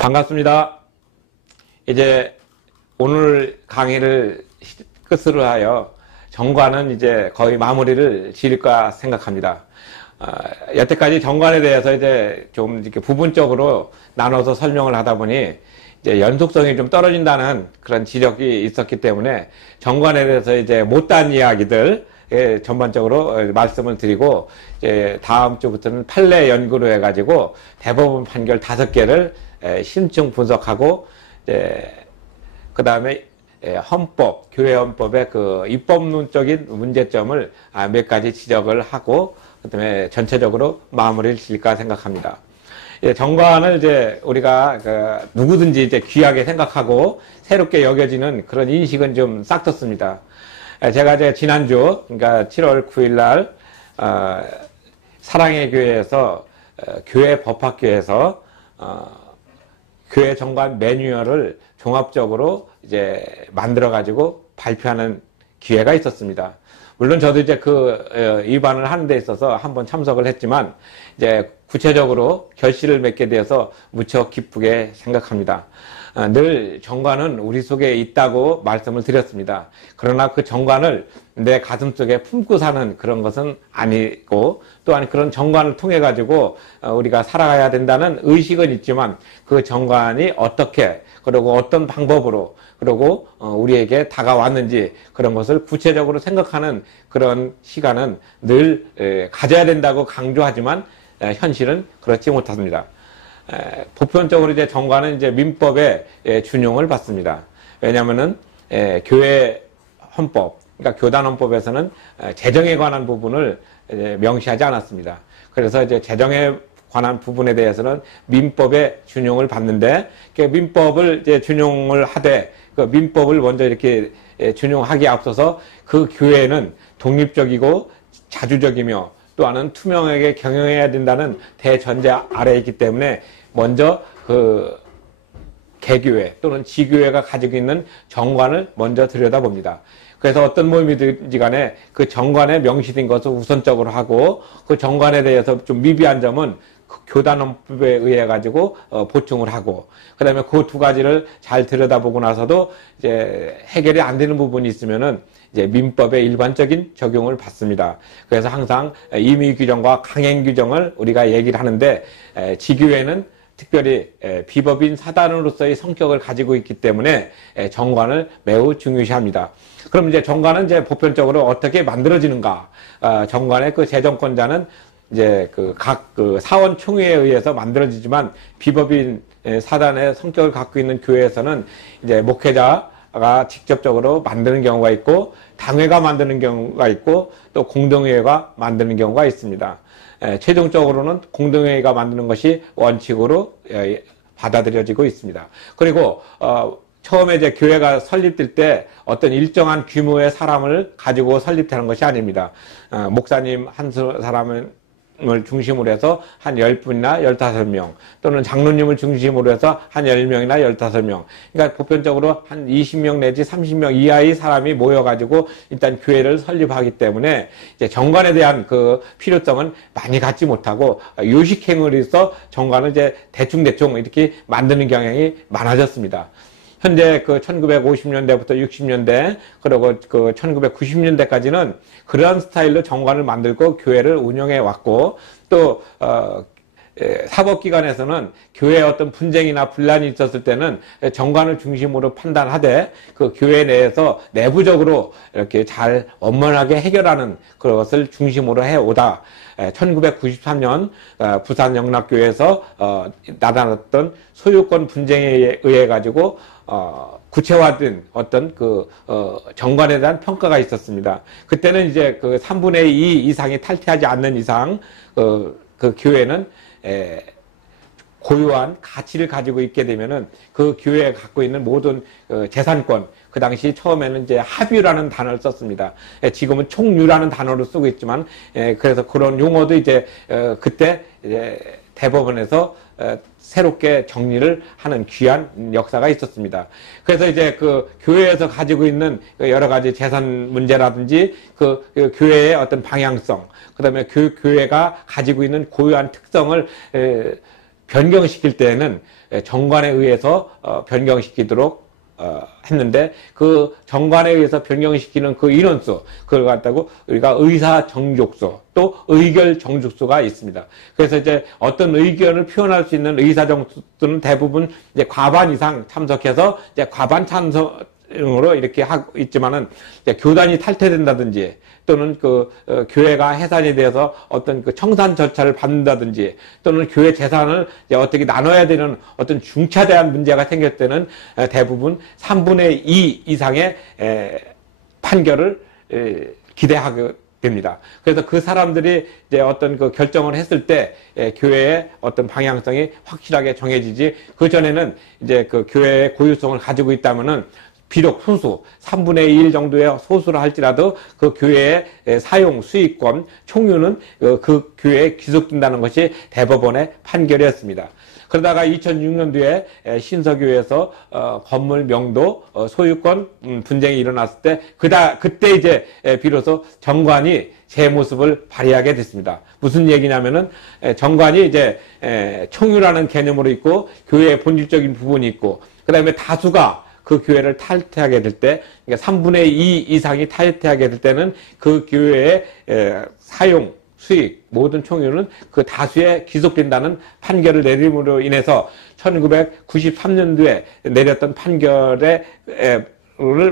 반갑습니다. 이제 오늘 강의를 끝으로 하여 정관은 이제 거의 마무리를 지을까 생각합니다. 여태까지 정관에 대해서 이제 좀 이렇게 부분적으로 나눠서 설명을 하다 보니 이제 연속성이 좀 떨어진다는 그런 지적이 있었기 때문에 정관에 대해서 이제 못다한 이야기들 전반적으로 말씀을 드리고, 이제 다음 주부터는 판례 연구로 해가지고 대법원 판결 5개를 심층 분석하고, 그 다음에 헌법, 교회 헌법의 그 입법론적인 문제점을 몇 가지 지적을 하고, 그 다음에 전체적으로 마무리를 지을까 생각합니다. 정관을 이제 우리가 누구든지 이제 귀하게 생각하고 새롭게 여겨지는 그런 인식은 좀 싹 텄습니다. 제가 이제 지난주, 그러니까 7월 9일 날, 사랑의 교회에서, 교회 법학교에서, 교회 정관 매뉴얼을 종합적으로 이제 만들어가지고 발표하는 기회가 있었습니다. 물론 저도 이제 그 입안을 하는 데 있어서 한번 참석을 했지만, 이제 구체적으로 결실을 맺게 되어서 무척 기쁘게 생각합니다. 늘 정관은 우리 속에 있다고 말씀을 드렸습니다. 그러나 그 정관을 내 가슴 속에 품고 사는 그런 것은 아니고, 또한 그런 정관을 통해 가지고 우리가 살아가야 된다는 의식은 있지만, 그 정관이 어떻게, 그리고 어떤 방법으로, 그리고 우리에게 다가왔는지 그런 것을 구체적으로 생각하는 그런 시간은 늘 가져야 된다고 강조하지만 현실은 그렇지 못합니다. 보편적으로 이제 정관은 이제 민법에 준용을 받습니다. 왜냐하면은 교회 헌법, 그러니까 교단 헌법에서는 재정에 관한 부분을 명시하지 않았습니다. 그래서 이제 재정에 관한 부분에 대해서는 민법에 준용을 받는데, 그 민법을 이제 준용을 하되, 그 민법을 먼저 이렇게 준용하기에 앞서서 그 교회는 독립적이고 자주적이며 또한은 투명하게 경영해야 된다는 대전제 아래에 있기 때문에 먼저 그 개교회 또는 지교회가 가지고 있는 정관을 먼저 들여다봅니다. 그래서 어떤 모임이든지 간에 그 정관에 명시된 것을 우선적으로 하고, 그 정관에 대해서 좀 미비한 점은 그 교단헌법에 의해 가지고 보충을 하고, 그 다음에 그 두 가지를 잘 들여다보고 나서도 이제 해결이 안 되는 부분이 있으면은 이제 민법의 일반적인 적용을 받습니다. 그래서 항상 임의 규정과 강행 규정을 우리가 얘기를 하는데, 지교회는 특별히 비법인 사단으로서의 성격을 가지고 있기 때문에 정관을 매우 중요시합니다. 그럼 이제 정관은 이제 보편적으로 어떻게 만들어지는가? 정관의 그 재정권자는 이제 각 사원 총회에 의해서 만들어지지만, 비법인 사단의 성격을 갖고 있는 교회에서는 이제 목회자가 직접적으로 만드는 경우가 있고, 당회가 만드는 경우가 있고, 또 공동회가 만드는 경우가 있습니다. 최종적으로는 공동회의가 만드는 것이 원칙으로 받아들여지고 있습니다. 그리고 처음에 이제 교회가 설립될 때 어떤 일정한 규모의 사람을 가지고 설립되는 것이 아닙니다. 목사님 한 사람을 중심으로 해서 한 10분이나 15명, 또는 장로님을 중심으로 해서 한 10명이나 15명, 그러니까 보편적으로 한 20명 내지 30명 이하의 사람이 모여가지고 일단 교회를 설립하기 때문에 이제 정관에 대한 그 필요성은 많이 갖지 못하고, 요식행위로서 정관을 이제 대충대충 이렇게 만드는 경향이 많아졌습니다. 현재 그 1950년대부터 60년대, 그리고 그 1990년대까지는 그러한 스타일로 정관을 만들고 교회를 운영해 왔고, 또 사법기관에서는 교회에 어떤 분쟁이나 분란이 있었을 때는 정관을 중심으로 판단하되, 그 교회 내에서 내부적으로 이렇게 잘 원만하게 해결하는 그것을 중심으로 해오다 1993년 부산 영락교회에서 나타났던 소유권 분쟁에 의해 가지고 구체화된 어떤 정관에 대한 평가가 있었습니다. 그때는 이제 그 3분의 2 이상이 탈퇴하지 않는 이상 그 교회는 고유한 가치를 가지고 있게 되면은 그 교회가 갖고 있는 모든 재산권, 그 당시 처음에는 이제 합유라는 단어를 썼습니다. 지금은 총유라는 단어를 쓰고 있지만, 그래서 그런 용어도 이제 그때 이제 대법원에서 새롭게 정리를 하는 귀한 역사가 있었습니다. 그래서 이제 그 교회에서 가지고 있는 여러 가지 재산 문제라든지 그 교회의 어떤 방향성, 그 다음에 교회가 가지고 있는 고유한 특성을 변경시킬 때에는 정관에 의해서 변경시키도록 했는데 그 정관에 의해서 변경시키는 그 인원수 그걸 갖다고 우리가 의사 정족수 또 의결 정족수가 있습니다. 그래서 이제 어떤 의견을 표현할 수 있는 의사 정족수는 대부분 이제 과반 이상 참석해서 이제 과반 참석으로 이렇게 하고 있지만은 이제 교단이 탈퇴된다든지 또는 교회가 해산이 되어서 어떤 그 청산 절차를 받는다든지 또는 교회 재산을 이제 어떻게 나눠야 되는 어떤 중차대한 문제가 생길 때는 대부분 3분의 2 이상의 판결을 기대하게 됩니다. 그래서 그 사람들이 이제 어떤 그 결정을 했을 때 교회의 어떤 방향성이 확실하게 정해지지 그 전에는 이제 그 교회의 고유성을 가지고 있다면은 비록 소수 3분의 1 정도의 소수를 할지라도 그 교회의 사용 수익권 총유는 그 교회에 귀속된다는 것이 대법원의 판결이었습니다. 그러다가 2006년도에 신서교회에서 건물 명도 소유권 분쟁이 일어났을 때 그때 이제 비로소 정관이 제 모습을 발휘하게 됐습니다. 무슨 얘기냐면은 정관이 이제 총유라는 개념으로 있고 교회의 본질적인 부분이 있고 그다음에 다수가 그 교회를 탈퇴하게 될 때, 그러니까 3분의 2 이상이 탈퇴하게 될 때는 그 교회의 사용, 수익, 모든 총유는 그 다수에 귀속된다는 판결을 내림으로 인해서 1993년도에 내렸던 판결을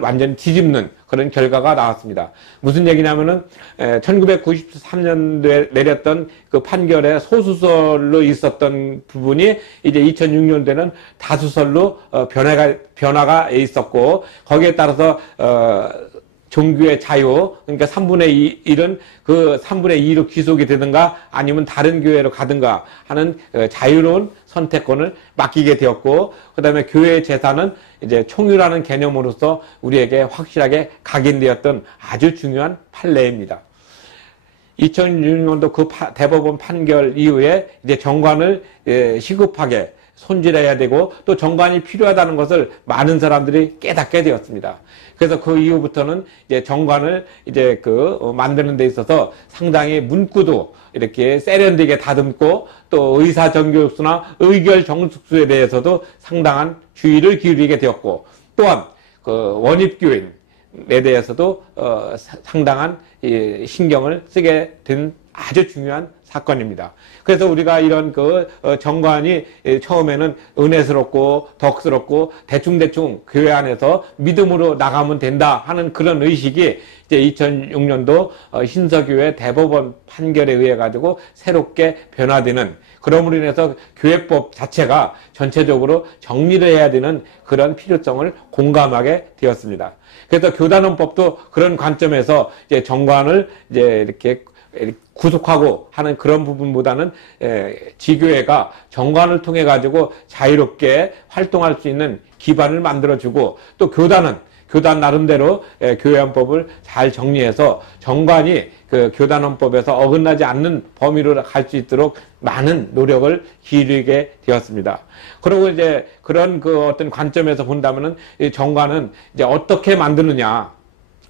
완전히 뒤집는 그런 결과가 나왔습니다. 무슨 얘기냐면은 1993년도에 내렸던 그 판결의 소수설로 있었던 부분이 이제 2006년도에는 다수설로 변화가 있었고 거기에 따라서 종교의 자유, 그러니까 3분의 1은 그 3분의 2로 귀속이 되든가 아니면 다른 교회로 가든가 하는 자유로운 선택권을 맡기게 되었고, 그 다음에 교회의 재산은 이제 총유라는 개념으로서 우리에게 확실하게 각인되었던 아주 중요한 판례입니다. 2006년도 그 대법원 판결 이후에 이제 정관을 시급하게 손질해야 되고 또 정관이 필요하다는 것을 많은 사람들이 깨닫게 되었습니다. 그래서 그 이후부터는 이제 정관을 이제 만드는 데 있어서 상당히 문구도 이렇게 세련되게 다듬고 또 의사 정교수나 의결 정숙수에 대해서도 상당한 주의를 기울이게 되었고 또한 원입교인에 대해서도 상당한 신경을 쓰게 된 아주 중요한 사건입니다. 그래서 우리가 이런 정관이 처음에는 은혜스럽고 덕스럽고 대충대충 교회 안에서 믿음으로 나가면 된다 하는 그런 의식이 이제 2006년도 신서교회 대법원 판결에 의해 가지고 새롭게 변화되는, 그러므로 인해서 교회법 자체가 전체적으로 정리를 해야 되는 그런 필요성을 공감하게 되었습니다. 그래서 교단원법도 그런 관점에서 이제 정관을 이제 이렇게 구속하고 하는 그런 부분보다는 지교회가 정관을 통해 가지고 자유롭게 활동할 수 있는 기반을 만들어주고 또 교단은 교단 나름대로 교회헌법을 잘 정리해서 정관이 그 교단헌법에서 어긋나지 않는 범위로 갈 수 있도록 많은 노력을 기울이게 되었습니다. 그리고 이제 그런 어떤 관점에서 본다면은 이 정관은 이제 어떻게 만드느냐,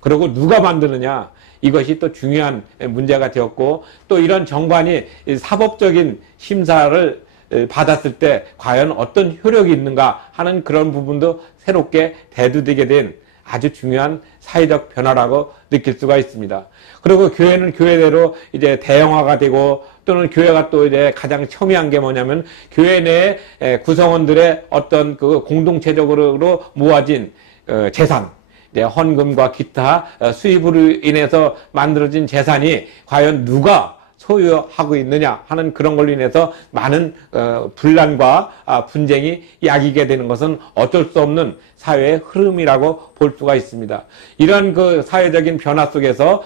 그리고 누가 만드느냐, 이것이 또 중요한 문제가 되었고 또 이런 정관이 사법적인 심사를 받았을 때 과연 어떤 효력이 있는가 하는 그런 부분도 새롭게 대두되게 된 아주 중요한 사회적 변화라고 느낄 수가 있습니다. 그리고 교회는 교회대로 이제 대형화가 되고 또는 교회가 또 이제 가장 첨예한 게 뭐냐면 교회 내 구성원들의 어떤 공동체적으로 모아진 재산, 헌금과 기타 수입으로 인해서 만들어진 재산이 과연 누가 소유하고 있느냐 하는 그런 걸로 인해서 많은 분란과 분쟁이 야기게 되는 것은 어쩔 수 없는 사회의 흐름이라고 볼 수가 있습니다. 이런 사회적인 변화 속에서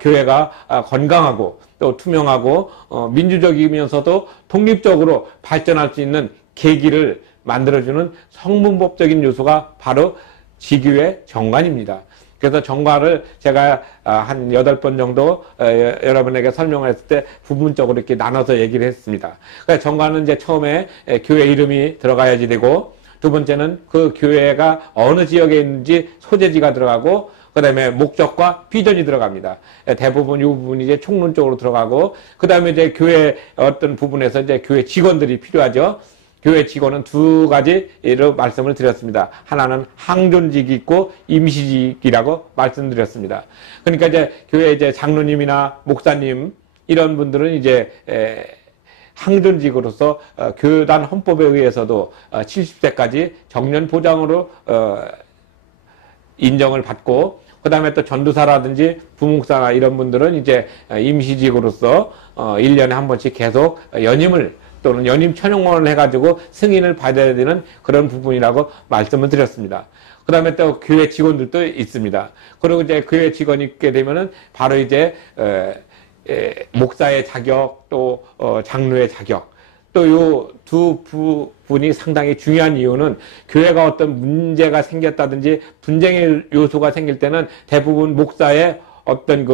교회가 건강하고 또 투명하고 민주적이면서도 독립적으로 발전할 수 있는 계기를 만들어주는 성문법적인 요소가 바로 지교회 정관입니다. 그래서 정관을 제가 한 8번 정도 여러분에게 설명을 했을 때 부분적으로 이렇게 나눠서 얘기를 했습니다. 그러니까 정관은 이제 처음에 교회 이름이 들어가야지 되고, 두 번째는 그 교회가 어느 지역에 있는지 소재지가 들어가고, 그 다음에 목적과 비전이 들어갑니다. 대부분 이 부분이 이제 총론적으로 들어가고, 그 다음에 이제 교회 어떤 부분에서 이제 교회 직원들이 필요하죠. 교회 직원은 두 가지로 말씀을 드렸습니다. 하나는 항존직이 있고 임시직이라고 말씀드렸습니다. 그러니까 이제 교회 이제 장로님이나 목사님 이런 분들은 이제 항존직으로서 교단 헌법에 의해서도 70세까지 정년 보장으로 인정을 받고, 그 다음에 또 전도사라든지 부목사나 이런 분들은 이제 임시직으로서 1년에 한 번씩 계속 연임을 또는 연임 천용원을 해가지고 승인을 받아야 되는 그런 부분이라고 말씀을 드렸습니다. 그 다음에 또 교회 직원들도 있습니다. 그리고 이제 교회 직원이 있게 되면은 바로 이제 목사의 자격, 또 장로의 자격, 또 요 두 부분이 상당히 중요한 이유는 교회가 어떤 문제가 생겼다든지 분쟁의 요소가 생길 때는 대부분 목사의 어떤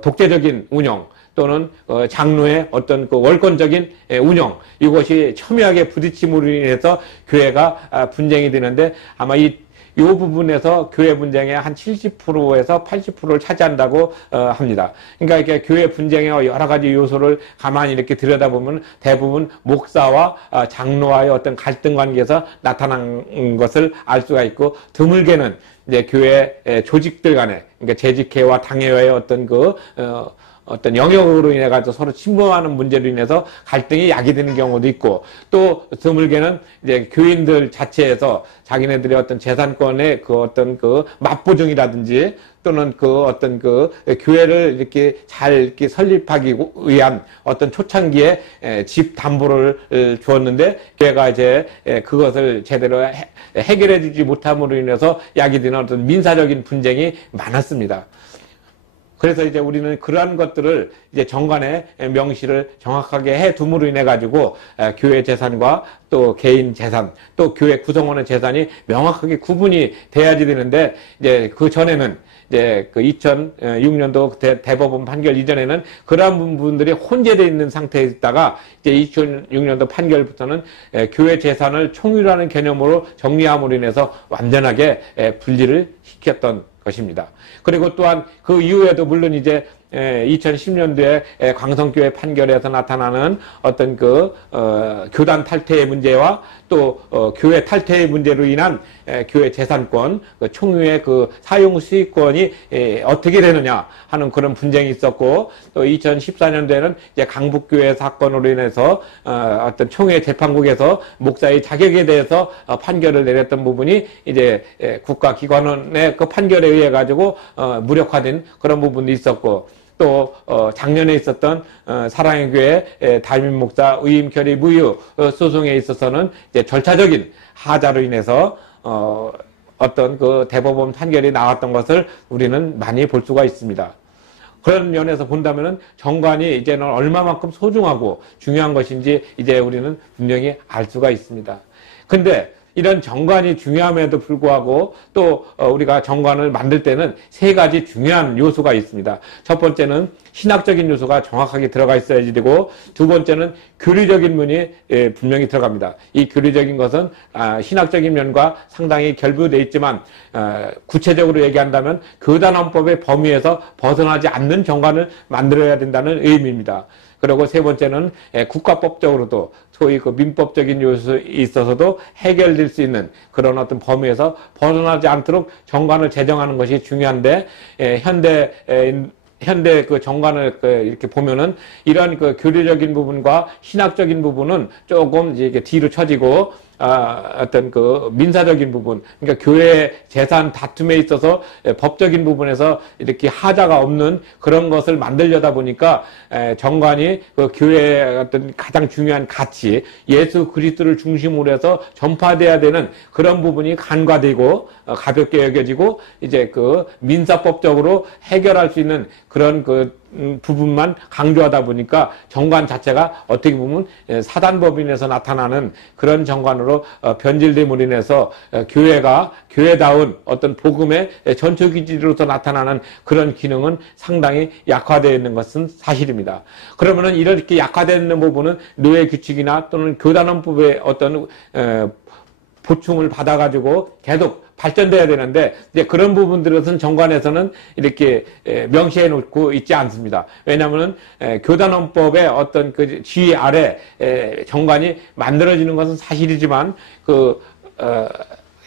독재적인 운영 또는 장로의 어떤 월권적인 운영, 이것이 첨예하게 부딪힘으로 인해서 교회가 분쟁이 되는데, 아마 이 부분에서 교회 분쟁의 한 70%에서 80%를 차지한다고 합니다. 그러니까 이렇게 교회 분쟁의 여러 가지 요소를 가만히 이렇게 들여다보면 대부분 목사와 장로와의 어떤 갈등 관계에서 나타난 것을 알 수가 있고, 드물게는 이제 교회 조직들 간에, 그러니까 재직회와 당회와의 어떤 영역으로 인해 가지고 서로 침범하는 문제로 인해서 갈등이 야기되는 경우도 있고, 또 드물게는 이제 교인들 자체에서 자기네들의 어떤 재산권의 맞보증이라든지 또는 교회를 이렇게 잘 이렇게 설립하기 위한 어떤 초창기에 집 담보를 주었는데 교회가 이제 그것을 제대로 해결해 주지 못함으로 인해서 야기되는 어떤 민사적인 분쟁이 많았습니다. 그래서 이제 우리는 그러한 것들을 이제 정관의 명시를 정확하게 해 둠으로 인해 가지고 교회 재산과 또 개인 재산, 또 교회 구성원의 재산이 명확하게 구분이 돼야지 되는데, 이제 그 전에는 이제 2006년도 대법원 판결 이전에는 그러한 부분들이 혼재되어 있는 상태에 있다가 이제 2006년도 판결부터는 교회 재산을 총유라는 개념으로 정리함으로 인해서 완전하게 분리를 시켰던 것입니다. 그리고 또한 그 이후에도 물론 이제 2010년도에 광성교회 판결에서 나타나는 어떤 교단 탈퇴의 문제와 또 교회 탈퇴의 문제로 인한 교회 재산권, 총유의 사용 수익권이 어떻게 되느냐 하는 그런 분쟁이 있었고, 또 2014년도에는 이제 강북교회 사건으로 인해서 어떤 총회 재판국에서 목사의 자격에 대해서 판결을 내렸던 부분이 이제 국가기관원의 그 판결에 의해 가지고 무력화된 그런 부분도 있었고, 또 작년에 있었던 사랑의 교회 담임 목사 의임 결의 무효 소송에 있어서는 이제 절차적인 하자로 인해서 어떤 대법원 판결이 나왔던 것을 우리는 많이 볼 수가 있습니다. 그런 면에서 본다면은 정관이 이제는 얼마만큼 소중하고 중요한 것인지 이제 우리는 분명히 알 수가 있습니다. 근데 이런 정관이 중요함에도 불구하고 또 우리가 정관을 만들 때는 세 가지 중요한 요소가 있습니다. 첫 번째는 신학적인 요소가 정확하게 들어가 있어야지 되고, 두 번째는 교리적인 면이 분명히 들어갑니다. 이 교리적인 것은 신학적인 면과 상당히 결부되어 있지만 구체적으로 얘기한다면 교단헌법의 범위에서 벗어나지 않는 정관을 만들어야 된다는 의미입니다. 그리고 세 번째는 국가법적으로도 소위 민법적인 요소에 있어서도 해결될 수 있는 그런 어떤 범위에서 벗어나지 않도록 정관을 제정하는 것이 중요한데, 현대 정관을 이렇게 보면은 이런 교리적인 부분과 신학적인 부분은 조금 이제 뒤로 처지고, 어떤 민사적인 부분, 그러니까 교회 재산 다툼에 있어서 법적인 부분에서 이렇게 하자가 없는 그런 것을 만들려다 보니까 정관이 교회의 어떤 가장 중요한 가치, 예수 그리스도를 중심으로 해서 전파돼야 되는 그런 부분이 간과되고 가볍게 여겨지고, 이제 민사법적으로 해결할 수 있는 그런 부분만 강조하다 보니까 정관 자체가 어떻게 보면 사단법인에서 나타나는 그런 정관으로 변질됨으로 인해서 교회가 교회다운 어떤 복음의 전초기지로서 나타나는 그런 기능은 상당히 약화되어 있는 것은 사실입니다. 그러면은 이렇게 약화되어 있는 부분은 노예 규칙이나 또는 교단헌법의 어떤 보충을 받아가지고 계속 발전돼야 되는데 이제 그런 부분들은 정관에서는 이렇게 명시해 놓고 있지 않습니다. 왜냐하면 교단헌법의 어떤 그 지위 아래 정관이 만들어지는 것은 사실이지만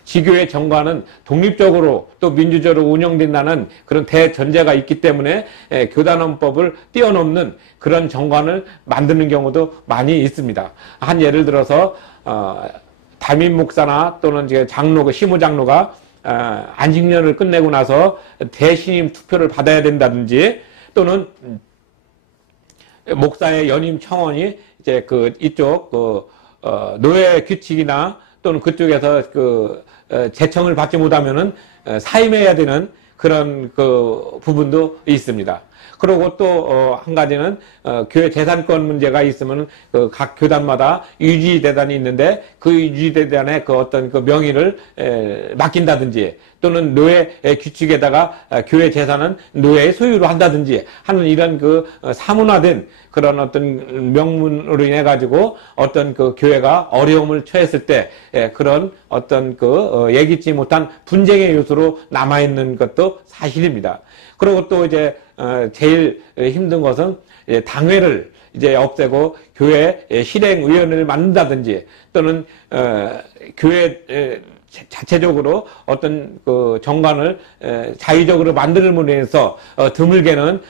지교의 정관은 독립적으로 또 민주적으로 운영된다는 그런 대전제가 있기 때문에 교단헌법을 뛰어넘는 그런 정관을 만드는 경우도 많이 있습니다. 한 예를 들어서 담임 목사나 또는 이제 장로, 시무 장로가 안식년을 끝내고 나서 대신임 투표를 받아야 된다든지 또는 목사의 연임 청원이 이제 이쪽 노예 규칙이나 또는 그쪽에서 제청을 받지 못하면은 사임해야 되는 그런 부분도 있습니다. 그리고 또 한 가지는 교회 재산권 문제가 있으면 각 교단마다 유지재단이 있는데 그 유지재단의 어떤 명의를 맡긴다든지 또는 노예 규칙에다가 교회 재산은 노예의 소유로 한다든지 하는 이런 사문화된 그런 어떤 명문으로 인해 가지고 어떤 교회가 어려움을 처했을 때 그런 어떤 예기치 못한 분쟁의 요소로 남아있는 것도 사실입니다. 그리고 또 이제 제일 힘든 것은 당회를 이제 없애고 교회 실행위원회를 만든다든지 또는 교회 자체적으로 어떤 정관을 자의적으로 만들므로 인해서 드물게는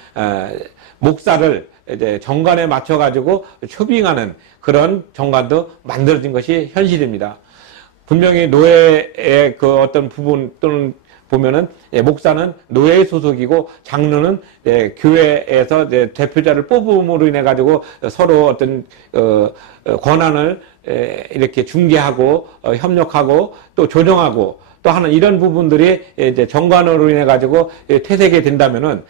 목사를 이제 정관에 맞춰 가지고 초빙하는 그런 정관도 만들어진 것이 현실입니다. 분명히 노예의 어떤 부분 또는 보면은 목사는 노예의 소속이고 장로는 교회에서 대표자를 뽑음으로 인해 가지고 서로 어떤 권한을 이렇게 중개하고 협력하고 또 조정하고 또 하는 이런 부분들이 이제 정관으로 인해 가지고 퇴색이 된다면은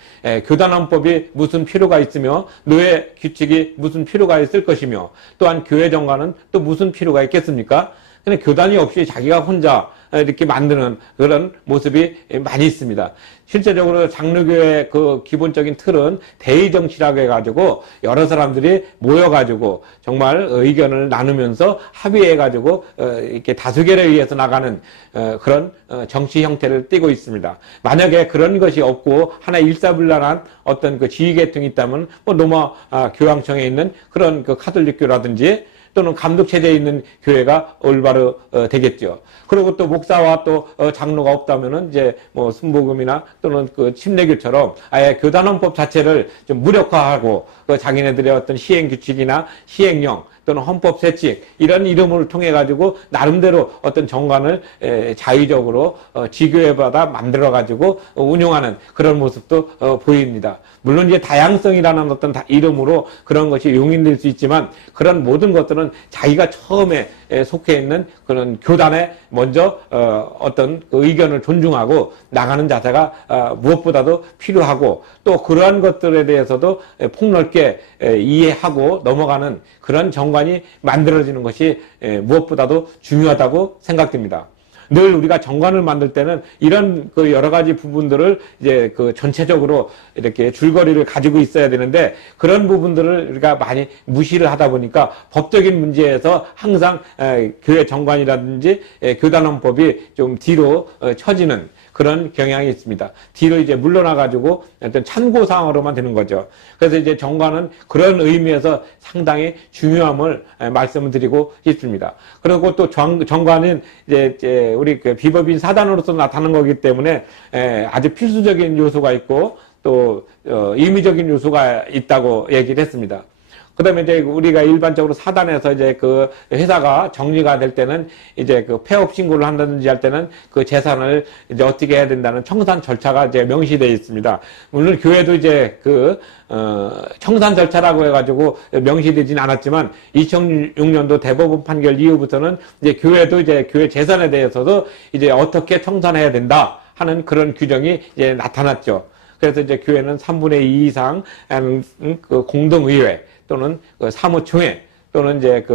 교단헌법이 무슨 필요가 있으며 노예 규칙이 무슨 필요가 있을 것이며 또한 교회 정관은 또 무슨 필요가 있겠습니까? 근데 교단이 없이 자기가 혼자 이렇게 만드는 그런 모습이 많이 있습니다. 실제적으로 장로교의 기본적인 틀은 대의정치라고 해가지고 여러 사람들이 모여가지고 정말 의견을 나누면서 합의해가지고 이렇게 다수결에 의해서 나가는 그런 정치 형태를 띠고 있습니다. 만약에 그런 것이 없고 하나 일사불란한 어떤 지휘계통이 있다면 로마 교황청에 있는 그런 카톨릭교라든지 또는 감독체제에 있는 교회가 올바로 되겠죠. 그리고 또 목사와 또 장로가 없다면은 이제 순복음이나 또는 침례교처럼 아예 교단헌법 자체를 좀 무력화하고 자기네들의 어떤 시행규칙이나 시행령 또는 헌법세칙 이런 이름을 통해 가지고 나름대로 어떤 정관을 자의적으로 지교회마다 만들어 가지고 운용하는 그런 모습도 보입니다. 물론 이제 다양성이라는 어떤 이름으로 그런 것이 용인될 수 있지만 그런 모든 것들은 자기가 처음에 속해 있는 그런 교단에 먼저 어떤 의견을 존중하고 나가는 자세가 무엇보다도 필요하고 또 그러한 것들에 대해서도 폭넓게 이해하고 넘어가는 그런 정관이 만들어지는 것이 무엇보다도 중요하다고 생각됩니다. 늘 우리가 정관을 만들 때는 이런 여러 가지 부분들을 이제 전체적으로 이렇게 줄거리를 가지고 있어야 되는데 그런 부분들을 우리가 많이 무시를 하다 보니까 법적인 문제에서 항상 교회 정관이라든지 교단헌법이 좀 뒤로 처지는 그런 경향이 있습니다. 뒤로 이제 물러나가지고 어떤 참고사항으로만 되는 거죠. 그래서 이제 정관은 그런 의미에서 상당히 중요함을 말씀을 드리고 있습니다. 그리고 또 정관은 이제 우리 비법인 사단으로서 나타나는 거기 때문에 아주 필수적인 요소가 있고 또 임의적인 요소가 있다고 얘기를 했습니다. 그 다음에 이제 우리가 일반적으로 사단에서 이제 회사가 정리가 될 때는 이제 폐업 신고를 한다든지 할 때는 재산을 이제 어떻게 해야 된다는 청산 절차가 이제 명시되어 있습니다. 물론 교회도 이제 청산 절차라고 해가지고 명시되진 않았지만 2006년도 대법원 판결 이후부터는 이제 교회도 이제 교회 재산에 대해서도 이제 어떻게 청산해야 된다 하는 그런 규정이 이제 나타났죠. 그래서 이제 교회는 3분의 2 이상 공동의회 또는 사무총회 또는 이제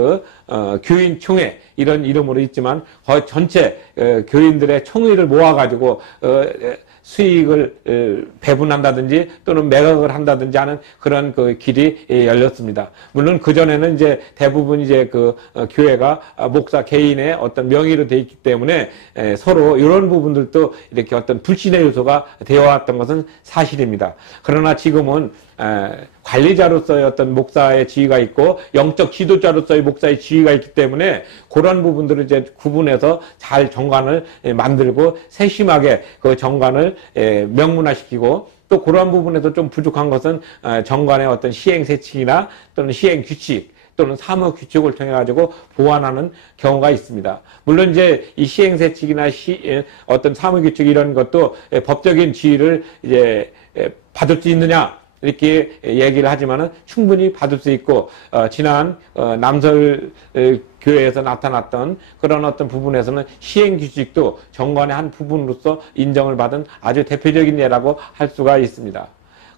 교인총회 이런 이름으로 있지만 거의 전체 교인들의 총의를 모아가지고 수익을 배분한다든지 또는 매각을 한다든지 하는 그런 그 길이 열렸습니다. 물론 그전에는 이제 대부분 이제 그 교회가 목사 개인의 어떤 명의로 돼 있기 때문에 서로 이런 부분들도 이렇게 어떤 불신의 요소가 되어 왔던 것은 사실입니다. 그러나 지금은 관리자로서의 어떤 목사의 지위가 있고 영적 지도자로서의 목사의 지위가 있기 때문에 그런 부분들을 이제 구분해서 잘 정관을 만들고 세심하게 그 정관을 명문화시키고 또 그러한 부분에서 좀 부족한 것은 정관의 어떤 시행세칙이나 또는 시행규칙 또는 사무규칙을 통해 가지고 보완하는 경우가 있습니다. 물론 이제 이 시행세칙이나 어떤 사무규칙 이런 것도 법적인 지위를 이제 받을 수 있느냐 이렇게 얘기를 하지만은 충분히 받을 수 있고 지난 남설 교회에서 나타났던 그런 어떤 부분에서는 시행규칙도 정관의 한 부분으로서 인정을 받은 아주 대표적인 예라고 할 수가 있습니다.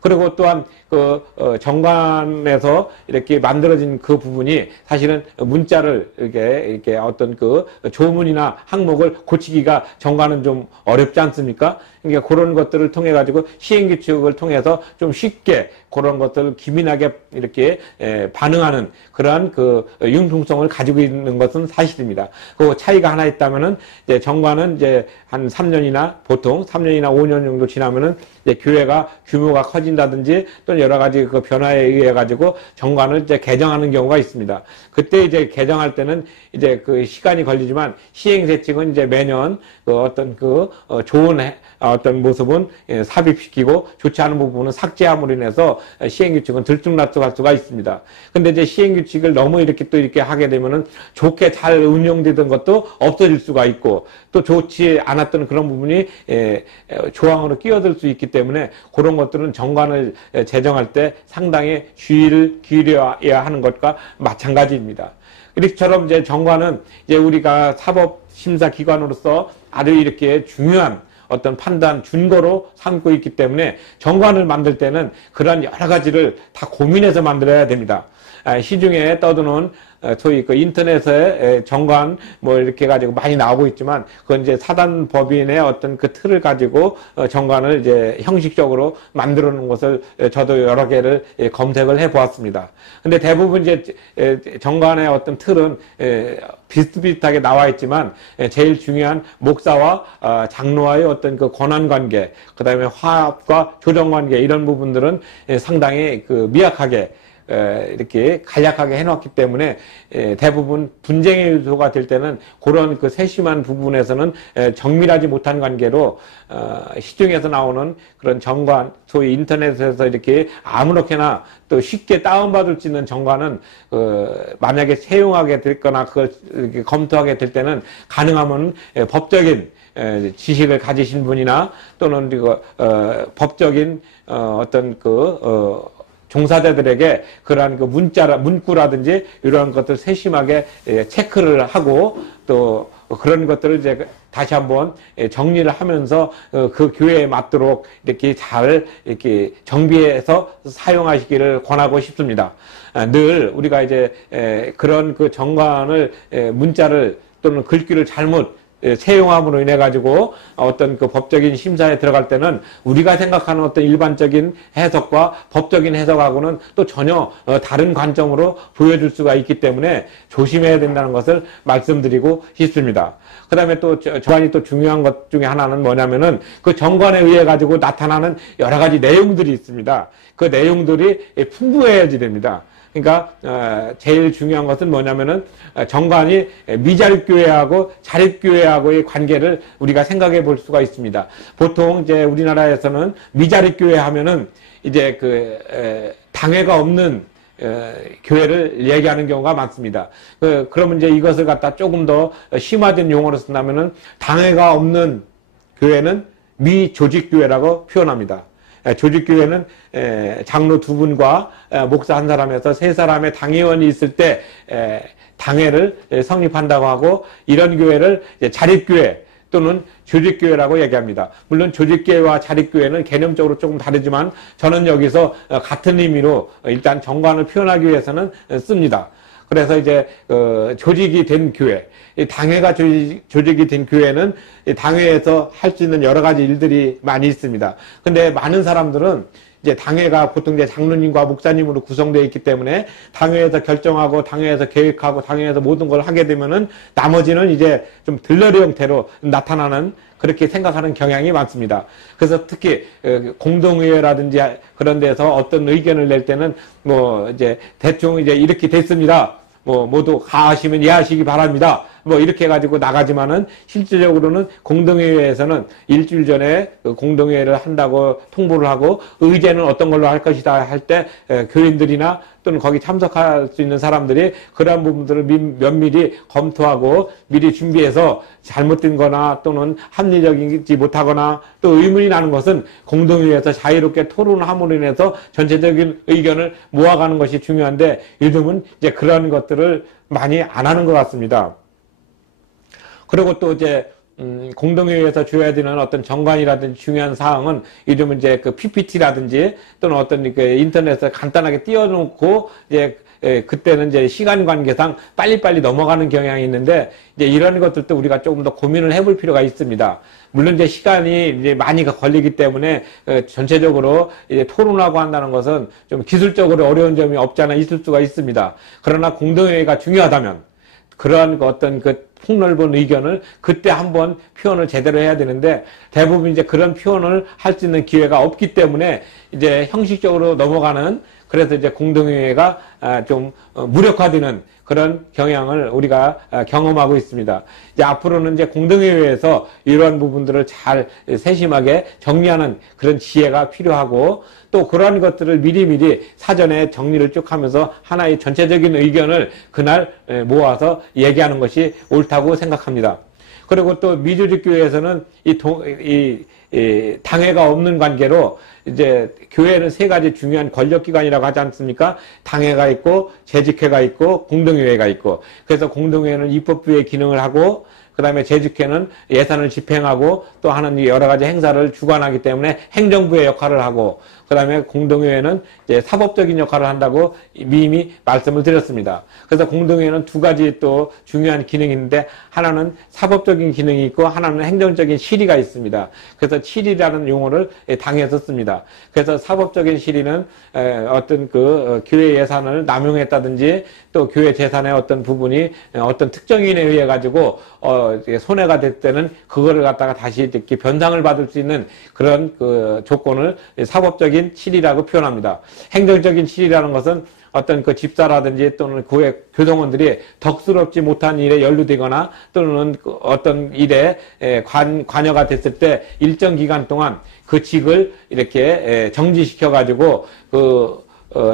그리고 또한 그 정관에서 이렇게 만들어진 그 부분이 사실은 문자를 이렇게 어떤 그 조문이나 항목을 고치기가 정관은 좀 어렵지 않습니까? 그러니까 그런 것들을 통해 가지고 시행규칙을 통해서 좀 쉽게 그런 것들을 기민하게 이렇게 반응하는 그러한 그 융통성을 가지고 있는 것은 사실입니다. 그 차이가 하나 있다면은 이제 정관은 이제 한 3년이나 보통 3년이나 5년 정도 지나면은 이제 교회가 규모가 커진다든지 또는 여러 가지 그 변화에 의해 가지고 정관을 이제 개정하는 경우가 있습니다. 그때 이제 개정할 때는 이제 그 시간이 걸리지만 시행세칙은 이제 매년 그 어떤 그 좋은 어떤 모습은 삽입시키고 좋지 않은 부분은 삭제함으로 인해서 시행규칙은 들쭉날쭉할 수가 있습니다. 근데 이제 시행규칙을 너무 이렇게 또 이렇게 하게 되면은 좋게 잘 운영되던 것도 없어질 수가 있고 또 좋지 않았던 그런 부분이 조항으로 끼어들 수 있기 때문에 그런 것들은 정관을 제정할 때 상당히 주의를 기울여야 하는 것과 마찬가지입니다. 이렇게처럼 이제 정관은 이제 우리가 사법심사기관으로서 아주 이렇게 중요한 어떤 판단 준거로 삼고 있기 때문에 정관을 만들 때는 그런 여러 가지를 다 고민해서 만들어야 됩니다. 시중에 떠도는 소위 그 인터넷에 정관 뭐 이렇게 가지고 많이 나오고 있지만 그건 이제 사단 법인의 어떤 그 틀을 가지고 정관을 이제 형식적으로 만들어 놓은 것을 저도 여러 개를 검색을 해 보았습니다. 근데 대부분 이제 정관의 어떤 틀은 비슷비슷하게 나와 있지만 제일 중요한 목사와 장로와의 어떤 그 권한 관계, 그다음에 화합과 조정 관계 이런 부분들은 상당히 그 미약하게 이렇게 간략하게 해놨기 때문에 대부분 분쟁의 요소가 될 때는 그런 그 세심한 부분에서는 정밀하지 못한 관계로 시중에서 나오는 그런 정관, 소위 인터넷에서 이렇게 아무렇게나 또 쉽게 다운받을 수 있는 정관은 만약에 채용하게 됐거나 그걸 이렇게 검토하게 될 때는 가능하면 법적인 지식을 가지신 분이나 또는 법적인 어떤 종사자들에게 그러한 그 문구라든지 이러한 것들 세심하게 체크를 하고 또 그런 것들을 이제 다시 한번 정리를 하면서 그 교회에 맞도록 이렇게 잘 이렇게 정비해서 사용하시기를 권하고 싶습니다. 늘 우리가 이제 그런 그 정관을 문자를 또는 글귀를 잘못 채용함으로 인해 가지고 어떤 그 법적인 심사에 들어갈 때는 우리가 생각하는 어떤 일반적인 해석과 법적인 해석하고는 또 전혀 다른 관점으로 보여줄 수가 있기 때문에 조심해야 된다는 것을 말씀드리고 싶습니다. 그 다음에 또 정관이 또 중요한 것 중에 하나는 뭐냐면은 그 정관에 의해 가지고 나타나는 여러 가지 내용들이 있습니다. 그 내용들이 풍부해야지 됩니다. 그러니까 제일 중요한 것은 뭐냐면은 정관이 미자립교회하고 자립교회하고의 관계를 우리가 생각해 볼 수가 있습니다. 보통 이제 우리나라에서는 미자립교회 하면은 이제 당회가 없는 교회를 얘기하는 경우가 많습니다. 그러면 이제 이것을 갖다 조금 더 심화된 용어로 쓴다면은 당회가 없는 교회는 미조직교회라고 표현합니다. 조직교회는 장로 2분과 목사 1사람에서 3사람의 당회원이 있을 때 당회를 성립한다고 하고 이런 교회를 자립교회 또는 조직교회라고 얘기합니다. 물론 조직교회와 자립교회는 개념적으로 조금 다르지만 저는 여기서 같은 의미로 일단 정관을 표현하기 위해서는 씁니다. 그래서 이제 조직이 된 교회, 이 당회가 조직이 된 교회는 이 당회에서 할 수 있는 여러 가지 일들이 많이 있습니다. 근데 많은 사람들은 이제 당회가 보통 이제 장로님과 목사님으로 구성되어 있기 때문에 당회에서 결정하고 당회에서 계획하고 당회에서 모든 걸 하게 되면은 나머지는 이제 좀 들러리 형태로 나타나는 그렇게 생각하는 경향이 많습니다. 그래서 특히 공동의회라든지 그런 데서 어떤 의견을 낼 때는 뭐 이제 대충 이제 이렇게 됐습니다. 뭐 모두 가하시면 예하시기 바랍니다. 뭐 이렇게 해가지고 나가지만은 실질적으로는 공동회의에서는 일주일 전에 그 공동회의를 한다고 통보를 하고 의제는 어떤 걸로 할 것이다 할 때 교인들이나 또는 거기 참석할 수 있는 사람들이 그러한 부분들을 면밀히 검토하고 미리 준비해서 잘못된 거나 또는 합리적이지 못하거나 또 의문이 나는 것은 공동회의에서 자유롭게 토론함으로 인해서 전체적인 의견을 모아가는 것이 중요한데 요즘은 이제 그런 것들을 많이 안 하는 것 같습니다. 그리고 또 이제 공동회의에서 줘야 되는 어떤 정관이라든지 중요한 사항은 요즘은 이제 그 PPT라든지 또는 어떤 그 인터넷에 간단하게 띄워놓고 이제 그때는 이제 시간 관계상 빨리빨리 넘어가는 경향이 있는데 이제 이런 것들도 우리가 조금 더 고민을 해볼 필요가 있습니다. 물론 이제 시간이 이제 많이 걸리기 때문에 전체적으로 이제 토론하고 한다는 것은 좀 기술적으로 어려운 점이 없지 않아 있을 수가 있습니다. 그러나 공동회의가 중요하다면 그러한 어떤 그 폭넓은 의견을 그때 한번 표현을 제대로 해야 되는데 대부분 이제 그런 표현을 할 수 있는 기회가 없기 때문에 이제 형식적으로 넘어가는 그래서 이제 공동회의가 좀 무력화되는 그런 경향을 우리가 경험하고 있습니다. 이제 앞으로는 이제 공동회의에서 이러한 부분들을 잘 세심하게 정리하는 그런 지혜가 필요하고 또 그러한 것들을 미리미리 사전에 정리를 쭉 하면서 하나의 전체적인 의견을 그날 모아서 얘기하는 것이 옳다고 생각합니다. 그리고 또 미조직 교회에서는 이 당회가 없는 관계로 이제 교회는 세 가지 중요한 권력기관이라고 하지 않습니까? 당회가 있고 재직회가 있고 공동회의가 있고 그래서 공동회의는 입법부의 기능을 하고 그 다음에 재직회는 예산을 집행하고 또 하는 여러 가지 행사를 주관하기 때문에 행정부의 역할을 하고 그 다음에 공동회의는 이제 사법적인 역할을 한다고 이미 말씀을 드렸습니다. 그래서 공동회의는 두 가지 또 중요한 기능이 있는데 하나는 사법적인 기능이 있고 하나는 행정적인 실의가 있습니다. 그래서 실의라는 용어를 당에서 씁니다. 그래서 사법적인 실의는 어떤 그 교회 예산을 남용했다든지 또 교회 재산의 어떤 부분이 어떤 특정인에 의해 가지고 손해가 될 때는 그거를 갖다가 다시 이렇게 변상을 받을 수 있는 그런 그 조건을 사법적인 실의라고 표현합니다. 행정적인 실의라는 것은 어떤 그 집사라든지 또는 교회 교동원들이 덕스럽지 못한 일에 연루되거나 또는 어떤 일에 관여가 됐을 때 일정 기간 동안 그 직을 이렇게 정지시켜 가지고 그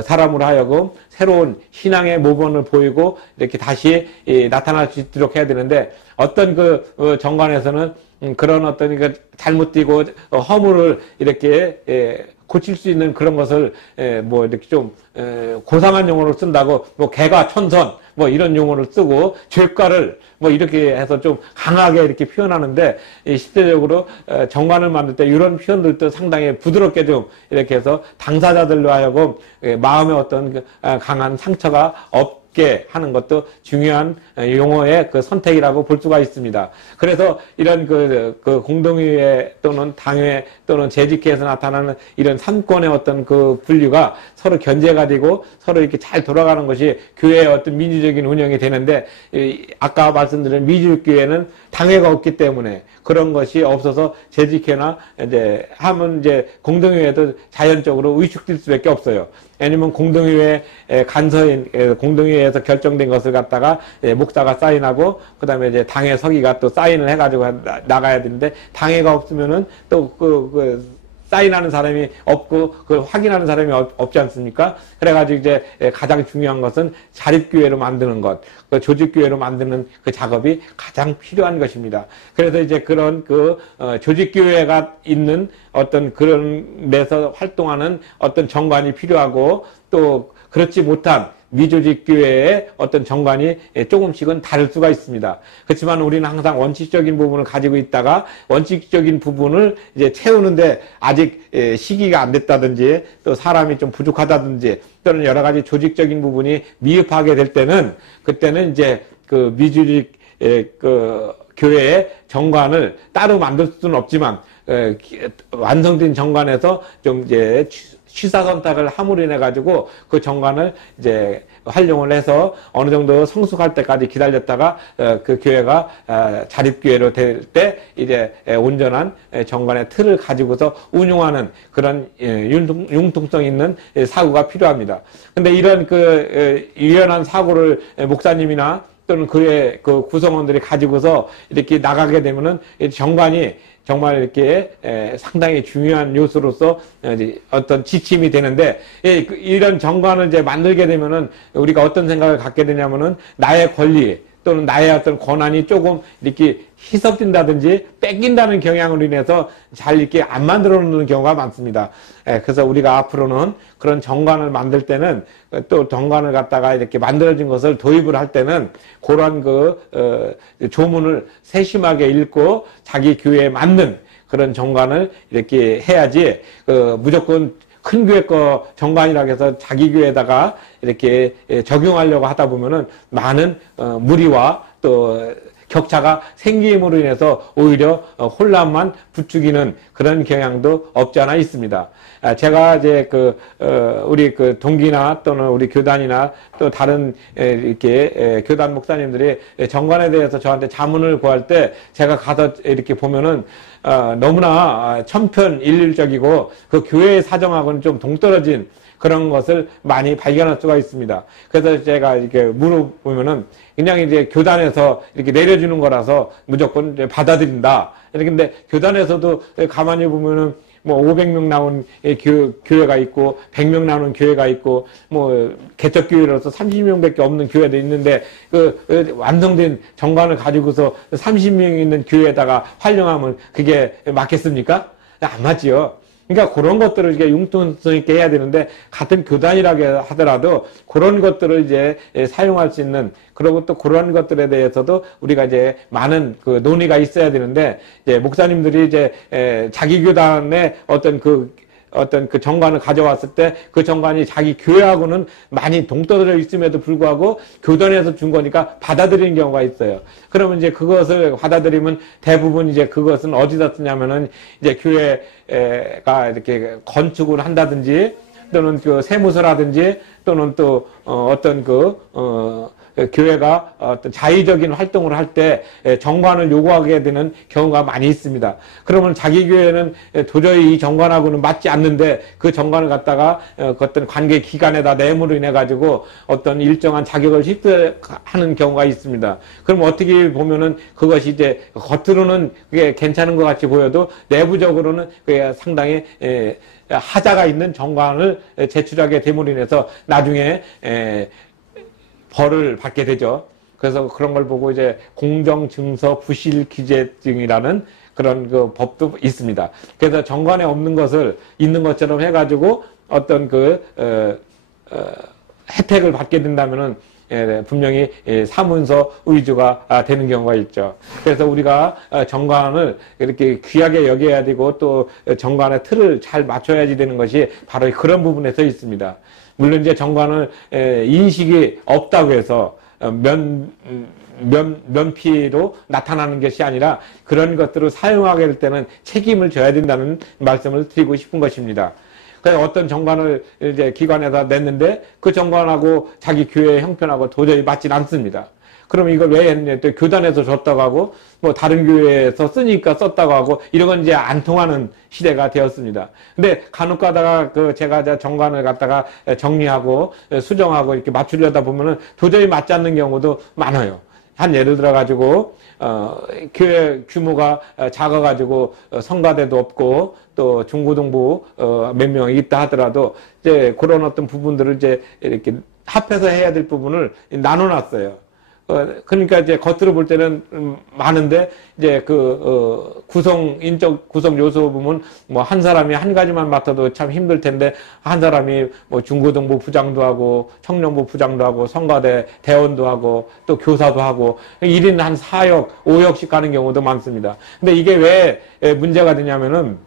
사람으로 하여금 새로운 신앙의 모범을 보이고 이렇게 다시 나타날 수 있도록 해야 되는데 어떤 그 정관에서는 그런 어떤 그 잘못되고 허물을 이렇게 고칠 수 있는 그런 것을 뭐 이렇게 좀 고상한 용어를 쓴다고 뭐 개과천선 뭐 이런 용어를 쓰고 죄과를 뭐 이렇게 해서 좀 강하게 이렇게 표현하는데 실제적으로 정관을 만들 때 이런 표현들도 상당히 부드럽게 좀 이렇게 해서 당사자들로 하여금 마음의 어떤 강한 상처가 없게 하는 것도 중요한 용어의 그 선택이라고 볼 수가 있습니다. 그래서 이런 그 공동회의 또는 당회 또는 재직회에서 나타나는 이런 삼권의 어떤 그 분류가 서로 견제가 되고 서로 이렇게 잘 돌아가는 것이 교회의 어떤 민주적인 운영이 되는데 아까 말씀드린 미주교회는 당회가 없기 때문에 그런 것이 없어서 재직회나 이제 하면 이제 공동회에도 자연적으로 위축될 수밖에 없어요. 아니면 공동회의 간서인 공동회에서 결정된 것을 갖다가 목사가 사인하고 그다음에 이제 당회 서기가 또 사인을 해가지고 나가야 되는데 당회가 없으면은 또 사인하는 사람이 없고 그걸 확인하는 사람이 없지 않습니까? 그래가지고 이제 가장 중요한 것은 자립교회로 만드는 것, 그 조직교회로 만드는 그 작업이 가장 필요한 것입니다. 그래서 이제 그런 조직교회가 있는 어떤 그런 데서 활동하는 어떤 정관이 필요하고 또 그렇지 못한 미조직 교회의 어떤 정관이 조금씩은 다를 수가 있습니다. 그렇지만 우리는 항상 원칙적인 부분을 가지고 있다가 원칙적인 부분을 이제 채우는데 아직 시기가 안 됐다든지 또 사람이 좀 부족하다든지 또는 여러 가지 조직적인 부분이 미흡하게 될 때는 그때는 이제 그 미조직 그 교회의 정관을 따로 만들 수는 없지만 완성된 정관에서 좀 이제 취사선택을 함으로 인해 가지고 그 정관을 이제 활용을 해서 어느 정도 성숙할 때까지 기다렸다가 그 교회가 자립교회로 될 때 이제 온전한 정관의 틀을 가지고서 운용하는 그런 융통성 있는 사고가 필요합니다. 근데 이런 그 유연한 사고를 목사님이나 또는 그의 그 구성원들이 가지고서 이렇게 나가게 되면은 정관이 정말 이렇게 상당히 중요한 요소로서 어떤 지침이 되는데 이런 정관을 이제 만들게 되면은 우리가 어떤 생각을 갖게 되냐면은 나의 권리 또는 나의 어떤 권한이 조금 이렇게 희석된다든지 뺏긴다는 경향으로 인해서 잘 이렇게 안 만들어 놓는 경우가 많습니다. 그래서 우리가 앞으로는 그런 정관을 만들 때는 또 정관을 갖다가 이렇게 만들어진 것을 도입을 할 때는 그런 조문을 세심하게 읽고 자기 교회에 맞는 그런 정관을 이렇게 해야지 무조건 큰 교회 거 정관이라고 해서 자기 교회에다가 이렇게 적용하려고 하다 보면은 많은 무리와 또 격차가 생김으로 인해서 오히려 혼란만 부추기는 그런 경향도 없지 않아 있습니다. 제가 이제 우리 동기나 또는 우리 교단이나 또 다른 이렇게 교단 목사님들이 정관에 대해서 저한테 자문을 구할 때 제가 가서 이렇게 보면은 너무나 천편일률적이고 그 교회의 사정하고는 좀 동떨어진 그런 것을 많이 발견할 수가 있습니다. 그래서 제가 이렇게 물어보면은 그냥 이제 교단에서 이렇게 내려주는 거라서 무조건 이제 받아들인다. 이렇게 근데 교단에서도 가만히 보면은 뭐 500명 나온 교회가 있고 100명 나오는 교회가 있고 뭐 개척 교회로서 30명밖에 없는 교회도 있는데 완성된 정관을 가지고서 30명이 있는 교회에다가 활용하면 그게 맞겠습니까? 안 맞지요. 그러니까 그런 것들을 이게 융통성 있게 해야 되는데 같은 교단이라고 하더라도 그런 것들을 이제 사용할 수 있는 그리고 또 그런 것들에 대해서도 우리가 이제 많은 그 논의가 있어야 되는데 이제 목사님들이 이제 자기 교단의 어떤 그 정관을 가져왔을 때 그 정관이 자기 교회하고는 많이 동떨어져 있음에도 불구하고 교단에서 준 거니까 받아들이는 경우가 있어요. 그러면 이제 그것을 받아들이면 대부분 이제 그것은 어디다 쓰냐면은 이제 교회가 이렇게 건축을 한다든지 또는 그 세무서라든지 또는 또 어떤 교회가 어떤 자의적인 활동을 할 때 정관을 요구하게 되는 경우가 많이 있습니다. 그러면 자기 교회는 도저히 이 정관하고는 맞지 않는데 그 정관을 갖다가 어떤 관계 기관에다 내므로 인해 가지고 어떤 일정한 자격을 획득하는 경우가 있습니다. 그럼 어떻게 보면은 그것이 이제 겉으로는 그게 괜찮은 것 같이 보여도 내부적으로는 그게 상당히 하자가 있는 정관을 제출하게 됨으로 인해서 나중에 벌을 받게 되죠. 그래서 그런 걸 보고 이제 공정증서 부실기재증이라는 그런 그 법도 있습니다. 그래서 정관에 없는 것을 있는 것처럼 해가지고 어떤 혜택을 받게 된다면은 분명히 사문서 위주가 되는 경우가 있죠. 그래서 우리가 정관을 이렇게 귀하게 여겨야 되고 또 정관의 틀을 잘 맞춰야지 되는 것이 바로 그런 부분에서 있습니다. 물론 이제 정관을 인식이 없다고 해서 면피로 나타나는 것이 아니라 그런 것들을 사용하게 될 때는 책임을 져야 된다는 말씀을 드리고 싶은 것입니다. 그래서 어떤 정관을 이제 기관에다 냈는데 그 정관하고 자기 교회 형편하고 도저히 맞진 않습니다. 그럼 이걸 왜 했냐? 또 교단에서 줬다고 하고, 뭐 다른 교회에서 쓰니까 썼다고 하고, 이런 건 이제 안 통하는 시대가 되었습니다. 근데 간혹 가다가 제가 정관을 갖다가 정리하고, 수정하고 이렇게 맞추려다 보면은 도저히 맞지 않는 경우도 많아요. 한 예를 들어가지고, 교회 규모가 작아가지고 성가대도 없고, 또 중고등부 몇 명 있다 하더라도, 이제 그런 어떤 부분들을 이제 이렇게 합해서 해야 될 부분을 나눠놨어요. 그러니까 이제 겉으로 볼 때는 많은데 이제 인적 구성 요소 보면 뭐 한 사람이 한 가지만 맡아도 참 힘들 텐데 한 사람이 뭐 중고등부 부장도 하고 청년부 부장도 하고 성가대 대원도 하고 또 교사도 하고 1인 한 4역, 5역씩 가는 경우도 많습니다. 근데 이게 왜 문제가 되냐면은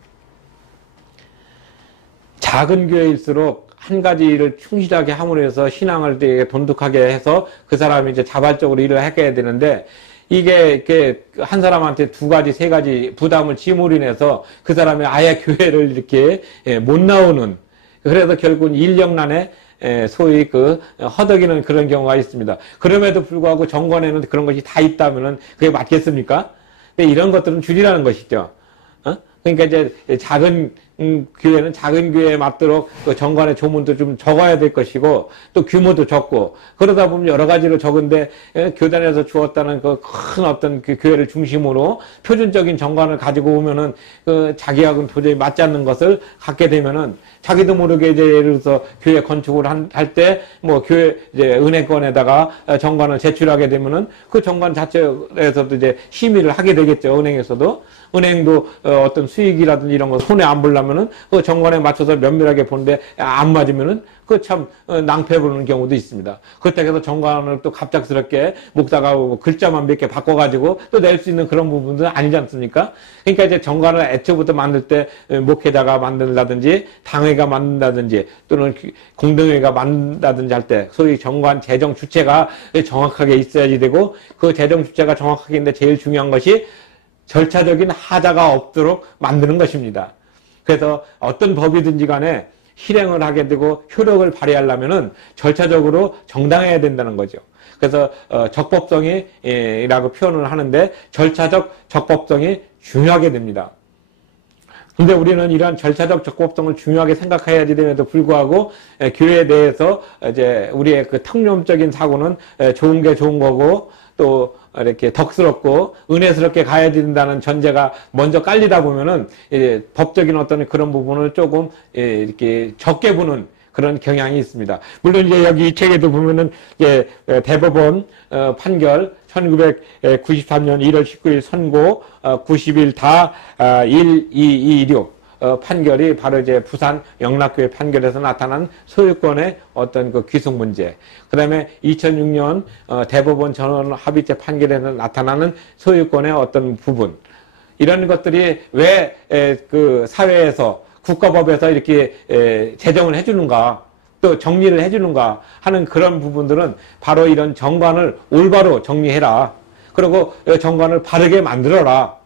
작은 교회일수록 한 가지 일을 충실하게 함으로 해서 신앙을 되게 돈독하게 해서 그 사람이 이제 자발적으로 일을 하게 되는데 이게 이렇게 한 사람한테 2가지, 3가지 부담을 짐으로 인해서 그 사람이 아예 교회를 이렇게 못 나오는, 그래서 결국은 인력난에 소위 허덕이는 그런 경우가 있습니다. 그럼에도 불구하고 정관에는 그런 것이 다 있다면은 그게 맞겠습니까? 근데 이런 것들은 줄이라는 것이죠. 그러니까 이제 작은 교회는 작은 교회에 맞도록 그 정관의 조문도 좀 적어야 될 것이고 또 규모도 적고 그러다 보면 여러 가지로 적은데 교단에서 주었다는 그 큰 어떤 그 교회를 중심으로 표준적인 정관을 가지고 오면은 그 자기하고는 도저히 맞지 않는 것을 갖게 되면은 자기도 모르게 이제 예를 들어서 교회 건축을 할 때 뭐 교회 이제 은행권에다가 정관을 제출하게 되면은 그 정관 자체에서도 이제 심의를 하게 되겠죠. 은행에서도. 은행도 어떤 수익이라든지 이런 거 손해 안 보려면은 그 정관에 맞춰서 면밀하게 보는데 안 맞으면은 그 참 낭패 보는 경우도 있습니다. 그렇다고 해서 정관을 또 갑작스럽게 목사가 글자만 몇 개 바꿔가지고 또 낼 수 있는 그런 부분들은 아니지 않습니까? 그러니까 이제 정관을 애초부터 만들 때 목회자가 만든다든지 당회가 만든다든지 또는 공동회가 만든다든지 할 때 소위 정관 재정 주체가 정확하게 있어야지 되고 그 재정 주체가 정확하게 있는데 제일 중요한 것이 절차적인 하자가 없도록 만드는 것입니다. 그래서 어떤 법이든지 간에 실행을 하게 되고 효력을 발휘하려면은 절차적으로 정당해야 된다는 거죠. 그래서 적법성이라고 표현을 하는데 절차적 적법성이 중요하게 됩니다. 근데 우리는 이러한 절차적 적법성을 중요하게 생각해야 됨에도 불구하고 교회 내에서 이제 우리의 그 통념적인 사고는 좋은 게 좋은 거고 또 이렇게 덕스럽고 은혜스럽게 가야 된다는 전제가 먼저 깔리다 보면은 법적인 어떤 그런 부분을 조금 이렇게 적게 보는 그런 경향이 있습니다. 물론 이제 여기 이 책에도 보면은 대법원 판결 1993년 1월 19일 선고 90일 다 1226 판결이 바로 이제 부산 영락교회 판결에서 나타난 소유권의 어떤 그 귀속 문제, 그 다음에 2006년 대법원 전원 합의체 판결에서 나타나는 소유권의 어떤 부분, 이런 것들이 왜 그 사회에서 국가법에서 이렇게 제정을 해주는가, 또 정리를 해주는가 하는 그런 부분들은 바로 이런 정관을 올바로 정리해라. 그리고 정관을 바르게 만들어라.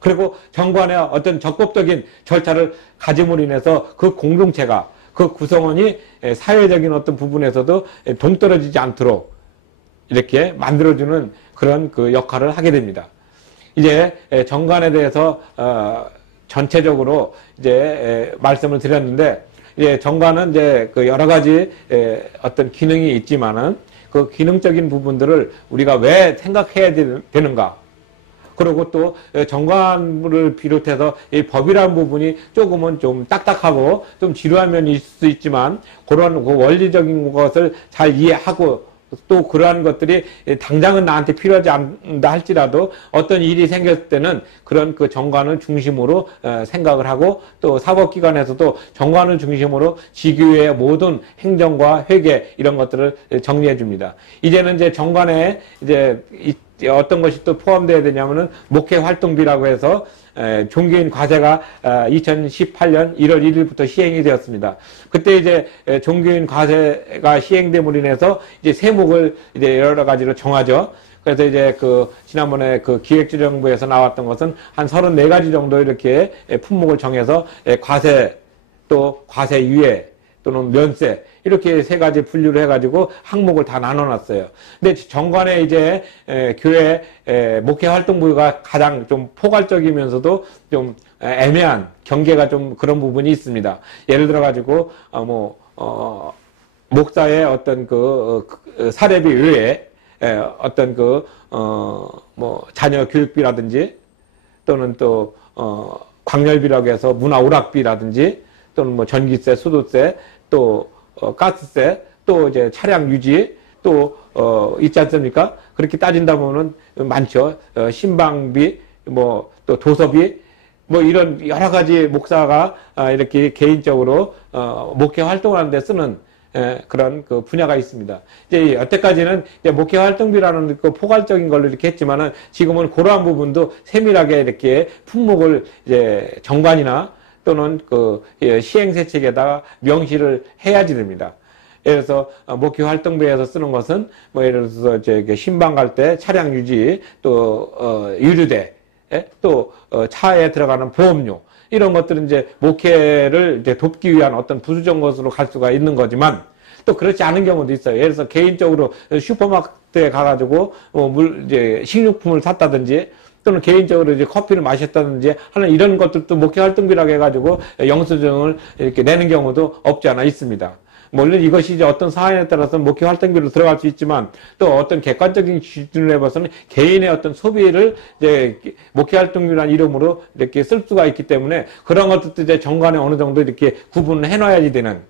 그리고 정관의 어떤 적법적인 절차를 가짐으로 인해서 그 공동체가, 그 구성원이 사회적인 어떤 부분에서도 동떨어지지 않도록 이렇게 만들어주는 그런 그 역할을 하게 됩니다. 이제 정관에 대해서 전체적으로 이제 말씀을 드렸는데, 이제 정관은 이제 그 여러 가지 어떤 기능이 있지만은 그 기능적인 부분들을 우리가 왜 생각해야 되는가? 그리고 또 정관을 비롯해서 이 법이라는 부분이 조금은 좀 딱딱하고 좀 지루한 면이 있을 수 있지만 그런 그 원리적인 것을 잘 이해하고 또 그러한 것들이 당장은 나한테 필요하지 않다 할지라도 어떤 일이 생겼을 때는 그런 그 정관을 중심으로 생각을 하고 또 사법기관에서도 정관을 중심으로 지교의 모든 행정과 회계 이런 것들을 정리해 줍니다. 이제는 이제 정관에 이제 어떤 것이 또 포함되어야 되냐면은 목회 활동비라고 해서 종교인 과세가 2018년 1월 1일부터 시행이 되었습니다. 그때 이제 종교인 과세가 시행됨으로 인해서 이제 세목을 이제 여러 가지로 정하죠. 그래서 이제 그 지난번에 그 기획재정부에서 나왔던 것은 한 34가지 정도 이렇게 품목을 정해서 과세 또 과세 유예 또는 면세 이렇게 3가지 분류를 해가지고 항목을 다 나눠놨어요. 근데 정관에 이제 교회 목회활동부가 가장 좀 포괄적이면서도 좀 애매한 경계가 좀 그런 부분이 있습니다. 예를 들어가지고 목사의 어떤 그 사례비 외에 어떤 자녀 교육비라든지 또는 또 광열비라고 해서 문화오락비라든지 또는 전기세, 수도세, 또 가스세, 또 이제 차량 유지, 또 있지 않습니까? 그렇게 따진다 보면 많죠. 신방비, 뭐 또 도서비, 뭐 이런 여러 가지 목사가 이렇게 개인적으로 목회 활동을 하는데 쓰는 그런 그 분야가 있습니다. 이제 여태까지는 이제 목회 활동비라는 그 포괄적인 걸로 이렇게 했지만은 지금은 그러한 부분도 세밀하게 이렇게 품목을 이제 정관이나 또는 그 시행세책에다가 명시를 해야지 됩니다. 예를 들어서 목회 활동비에서 쓰는 것은 뭐 예를 들어서 이제 신방 갈 때 차량 유지, 또 유류대, 또 차에 들어가는 보험료, 이런 것들은 이제 목회를 이제 돕기 위한 어떤 부수적 것으로 갈 수가 있는 거지만 또 그렇지 않은 경우도 있어요. 예를 들어서 개인적으로 슈퍼마켓에 가가지고 이제 식료품을 샀다든지 또는 개인적으로 이제 커피를 마셨다든지 하는 이런 것들도 목회 활동비라고 해가지고 영수증을 이렇게 내는 경우도 없지 않아 있습니다. 물론 이것이 이제 어떤 사안에 따라서 목회 활동비로 들어갈 수 있지만 또 어떤 객관적인 기준으로 해봐서는 개인의 어떤 소비를 이제 목회 활동비라는 이름으로 이렇게 쓸 수가 있기 때문에 그런 것들도 이제 정관에 어느 정도 이렇게 구분을 해놔야지 되는.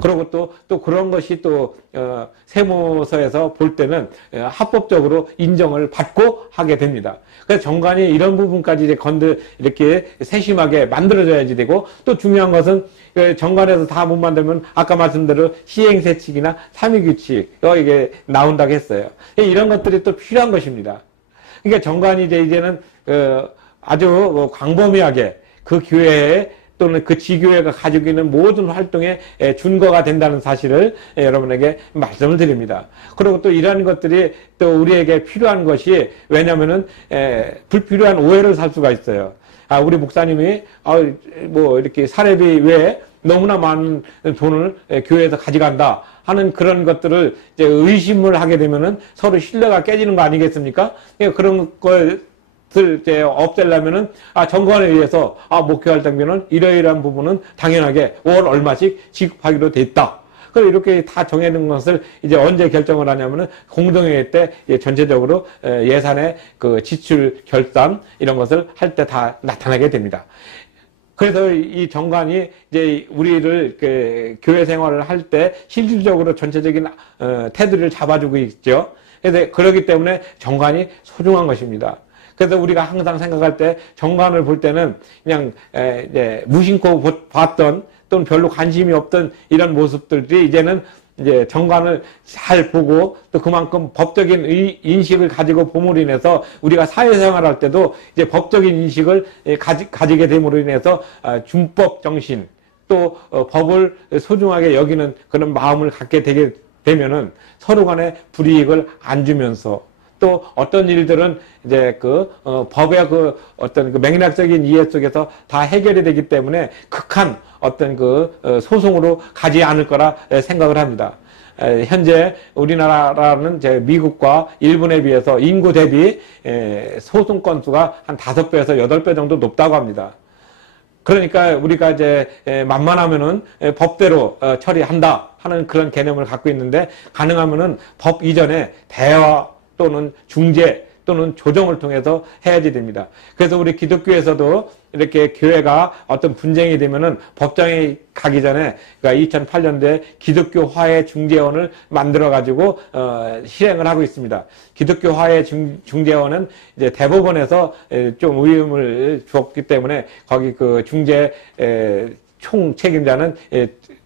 그리고 또 그런 것이 또 세무서에서 볼 때는 합법적으로 인정을 받고 하게 됩니다. 그래서 정관이 이런 부분까지 이제 이렇게 세심하게 만들어져야지 되고, 또 중요한 것은 정관에서 다 못 만들면 아까 말씀대로 시행세칙이나 삼위규칙 이게 나온다고 했어요. 이런 것들이 또 필요한 것입니다. 그러니까 정관이 이제는 아주 광범위하게 그 교회에 또는 그 지교회가 가지고 있는 모든 활동에 준거가 된다는 사실을 여러분에게 말씀을 드립니다. 그리고 또 이러한 것들이 또 우리에게 필요한 것이, 왜냐면은 불필요한 오해를 살 수가 있어요. 우리 목사님이 뭐 이렇게 사례비 외에 너무나 많은 돈을 교회에서 가져간다 하는 그런 것들을 이제 의심을 하게 되면은 서로 신뢰가 깨지는 거 아니겠습니까? 그런 걸 이제 없애려면은 정관에 의해서 목회 활동비는 이러이러한 부분은 당연하게 월 얼마씩 지급하기로 돼 있다. 그럼 이렇게 다 정해놓은 것을 이제 언제 결정을 하냐면은 공동회의 때 전체적으로 예산의 그 지출 결산 이런 것을 할 때 다 나타나게 됩니다. 그래서 이 정관이 이제 우리를 교회 생활을 할 때 실질적으로 전체적인 테두리를 잡아주고 있죠. 그래서 그렇기 때문에 정관이 소중한 것입니다. 그래서 우리가 항상 생각할 때 정관을 볼 때는 그냥 무심코 봤던 또는 별로 관심이 없던 이런 모습들이 이제는 이제 정관을 잘 보고 또 그만큼 법적인 인식을 가지고 봄으로 인해서 우리가 사회생활할 때도 이제 법적인 인식을 가지게 됨으로 인해서 준법 정신 또 법을 소중하게 여기는 그런 마음을 갖게 되게 되면은 서로 간에 불이익을 안 주면서 또 어떤 일들은 이제 법의 어떤 맥락적인 이해 속에서 다 해결이 되기 때문에 극한 어떤 소송으로 가지 않을 거라 생각을 합니다. 현재 우리나라는 이제 미국과 일본에 비해서 인구 대비 소송 건수가 한 5배에서 8배 정도 높다고 합니다. 그러니까 우리가 이제 만만하면은 법대로 처리한다 하는 그런 개념을 갖고 있는데, 가능하면은 법 이전에 대화 또는 중재 또는 조정을 통해서 해야지 됩니다. 그래서 우리 기독교에서도 이렇게 교회가 어떤 분쟁이 되면은 법정에 가기 전에, 그러니까 2008년도에 기독교 화해 중재원을 만들어 가지고 실행을 하고 있습니다. 기독교 화해 중재원은 이제 대법원에서 좀 위임을 주었기 때문에 거기 중재 총 책임자는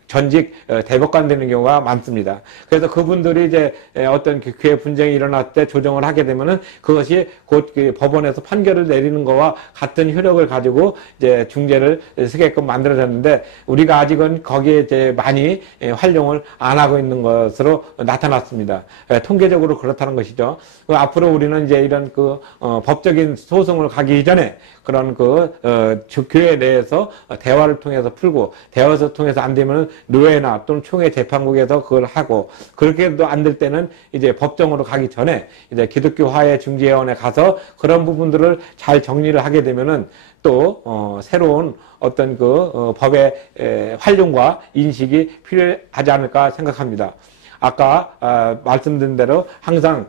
전직 대법관 되는 경우가 많습니다. 그래서 그분들이 이제 어떤 교회 분쟁이 일어날 때 조정을 하게 되면은 그것이 곧 법원에서 판결을 내리는 거와 같은 효력을 가지고 이제 중재를 쓰게끔 만들어졌는데, 우리가 아직은 거기에 이제 많이 활용을 안 하고 있는 것으로 나타났습니다. 통계적으로 그렇다는 것이죠. 앞으로 우리는 이제 이런 법적인 소송을 가기 전에 그런 교회 내에서 대화를 통해서 풀고, 대화를 통해서 안 되면은 노예나 또는 총회 재판국에서 그걸 하고, 그렇게도 안 될 때는 이제 법정으로 가기 전에 이제 기독교 화해 중재원에 가서 그런 부분들을 잘 정리를 하게 되면은 또 새로운 어떤 법의 활용과 인식이 필요하지 않을까 생각합니다. 아까 말씀드린 대로 항상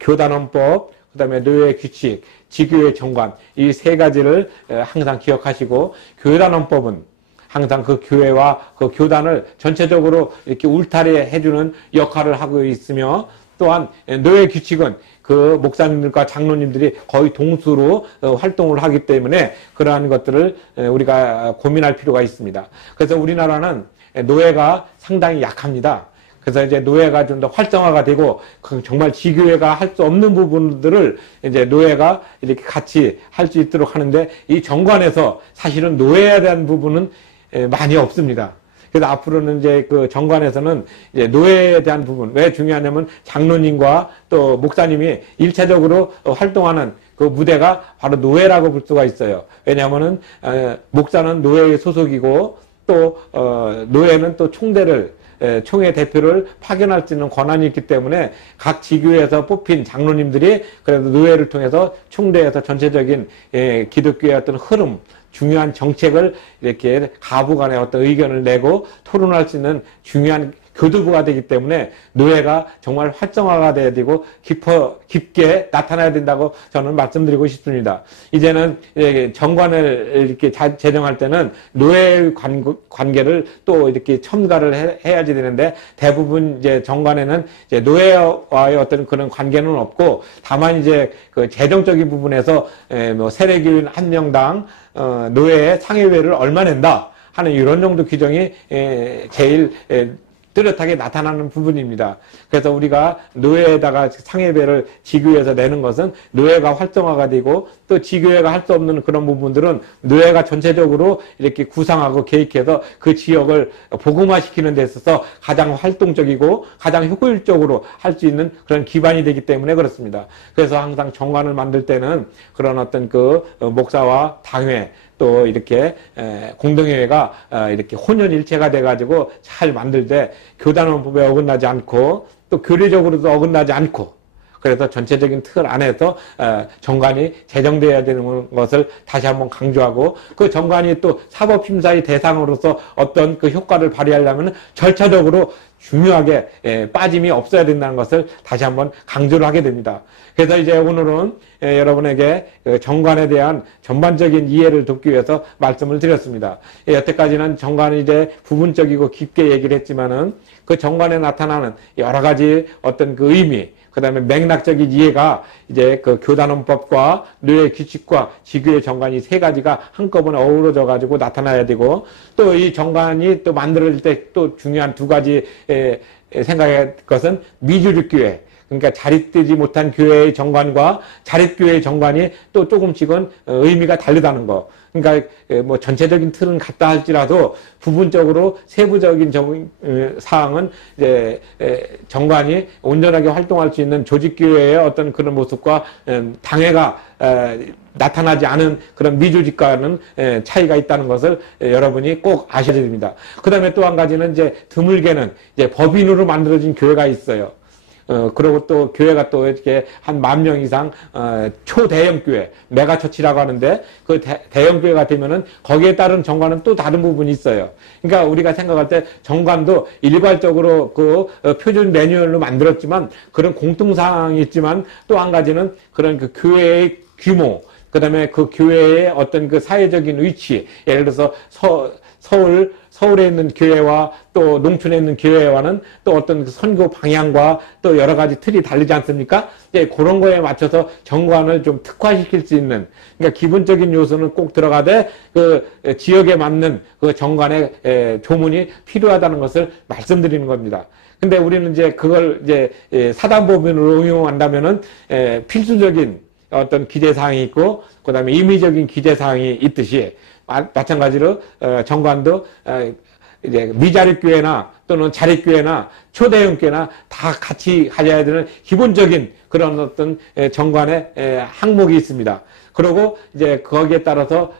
교단헌법, 그다음에 노예 규칙, 지교의 정관, 이 세 가지를 항상 기억하시고, 교단헌법은 항상 그 교회와 그 교단을 전체적으로 이렇게 울타리 해주는 역할을 하고 있으며, 또한 노예 규칙은 그 목사님들과 장로님들이 거의 동수로 활동을 하기 때문에 그러한 것들을 우리가 고민할 필요가 있습니다. 그래서 우리나라는 노예가 상당히 약합니다. 그래서 이제 노예가 좀 더 활성화가 되고 정말 지교회가 할 수 없는 부분들을 이제 노예가 이렇게 같이 할 수 있도록 하는데, 이 정관에서 사실은 노예에 대한 부분은 많이 없습니다. 그래서 앞으로는 이제 그 정관에서는 이제 노예에 대한 부분, 왜 중요하냐면 장로님과 또 목사님이 일차적으로 활동하는 그 무대가 바로 노예라고 볼 수가 있어요. 왜냐하면은 목사는 노예의 소속이고, 또 노예는 또 총회 대표를 파견할 수 있는 권한이 있기 때문에 각 지교에서 뽑힌 장로님들이 그래도 노예를 통해서 총대에서 전체적인 기독교의 어떤 흐름, 중요한 정책을 이렇게 가부 간에 어떤 의견을 내고 토론할 수 있는 중요한 교두부가 되기 때문에 노예가 정말 활성화가 돼야 되고 깊게 나타나야 된다고 저는 말씀드리고 싶습니다. 이제는 정관을 이렇게 제정할 때는 노예 관계를 또 이렇게 첨가를 해야지 되는데, 대부분 이제 정관에는 이제 노예와의 어떤 그런 관계는 없고, 다만 이제 그 재정적인 부분에서 뭐 세례교인 한 명당 노예의 상해회를 얼마 낸다 하는 이런 정도 규정이 제일 뚜렷하게 나타나는 부분입니다. 그래서 우리가 노예에다가 상해배를 지교회에서 내는 것은 노예가 활성화가 되고, 또 지교회가 할 수 없는 그런 부분들은 노예가 전체적으로 이렇게 구상하고 계획해서 그 지역을 복음화시키는 데 있어서 가장 활동적이고 가장 효율적으로 할 수 있는 그런 기반이 되기 때문에 그렇습니다. 그래서 항상 정관을 만들 때는 그런 어떤 그 목사와 당회, 또 이렇게 공동회가 이렇게 혼연일체가 돼가지고 잘 만들 때 교단원법에 어긋나지 않고 또 교리적으로도 어긋나지 않고, 그래서 전체적인 틀 안에서 정관이 제정되어야 되는 것을 다시 한번 강조하고, 그 정관이 또 사법심사의 대상으로서 어떤 그 효과를 발휘하려면 절차적으로 중요하게 빠짐이 없어야 된다는 것을 다시 한번 강조를 하게 됩니다. 그래서 이제 오늘은 여러분에게 정관에 대한 전반적인 이해를 돕기 위해서 말씀을 드렸습니다. 여태까지는 정관이 이제 부분적이고 깊게 얘기를 했지만은 그 정관에 나타나는 여러 가지 어떤 그 의미, 그 다음에 맥락적인 이해가 이제 그 교단원법과 노예 규칙과 지교의 정관이 세 가지가 한꺼번에 어우러져 가지고 나타나야 되고, 또 이 정관이 또 만들어질 때 또 중요한 두 가지 생각할 것은 미주립 교회, 그러니까 자립되지 못한 교회의 정관과 자립교회의 정관이 또 조금씩은 의미가 다르다는 거. 그러니까 뭐 전체적인 틀은 같다 할지라도 부분적으로 세부적인 사항은 이제 정관이 온전하게 활동할 수 있는 조직교회의 어떤 그런 모습과 당회가 나타나지 않은 그런 미조직과는 차이가 있다는 것을 여러분이 꼭 아셔야 됩니다. 그 다음에 또 한 가지는 이제 드물게는 이제 법인으로 만들어진 교회가 있어요. 그리고 또 교회가 또 이렇게 한 10,000명 이상, 초대형 교회, 메가처치라고 하는데, 그 대형 교회가 되면은 거기에 따른 정관은 또 다른 부분이 있어요. 그러니까 우리가 생각할 때 정관도 일괄적으로 그 표준 매뉴얼로 만들었지만 그런 공통사항이 있지만, 또 한 가지는 그런 그 교회의 규모, 그 다음에 그 교회의 어떤 그 사회적인 위치, 예를 들어서 서울에 있는 교회와 또 농촌에 있는 교회와는 또 어떤 선교 방향과 또 여러 가지 틀이 다르지 않습니까? 예, 그런 거에 맞춰서 정관을 좀 특화시킬 수 있는, 그러니까 기본적인 요소는 꼭 들어가되 그 지역에 맞는 그 정관의 조문이 필요하다는 것을 말씀드리는 겁니다. 근데 우리는 이제 그걸 이제 사단법인으로 응용한다면은 필수적인 어떤 기재사항이 있고, 그 다음에 임의적인 기재사항이 있듯이, 마찬가지로 정관도 이제 미자립교회나 또는 자립교회나 초대형 교회나 다 같이 가져야 되는 기본적인 그런 어떤 정관의 항목이 있습니다. 그리고 이제 거기에 따라서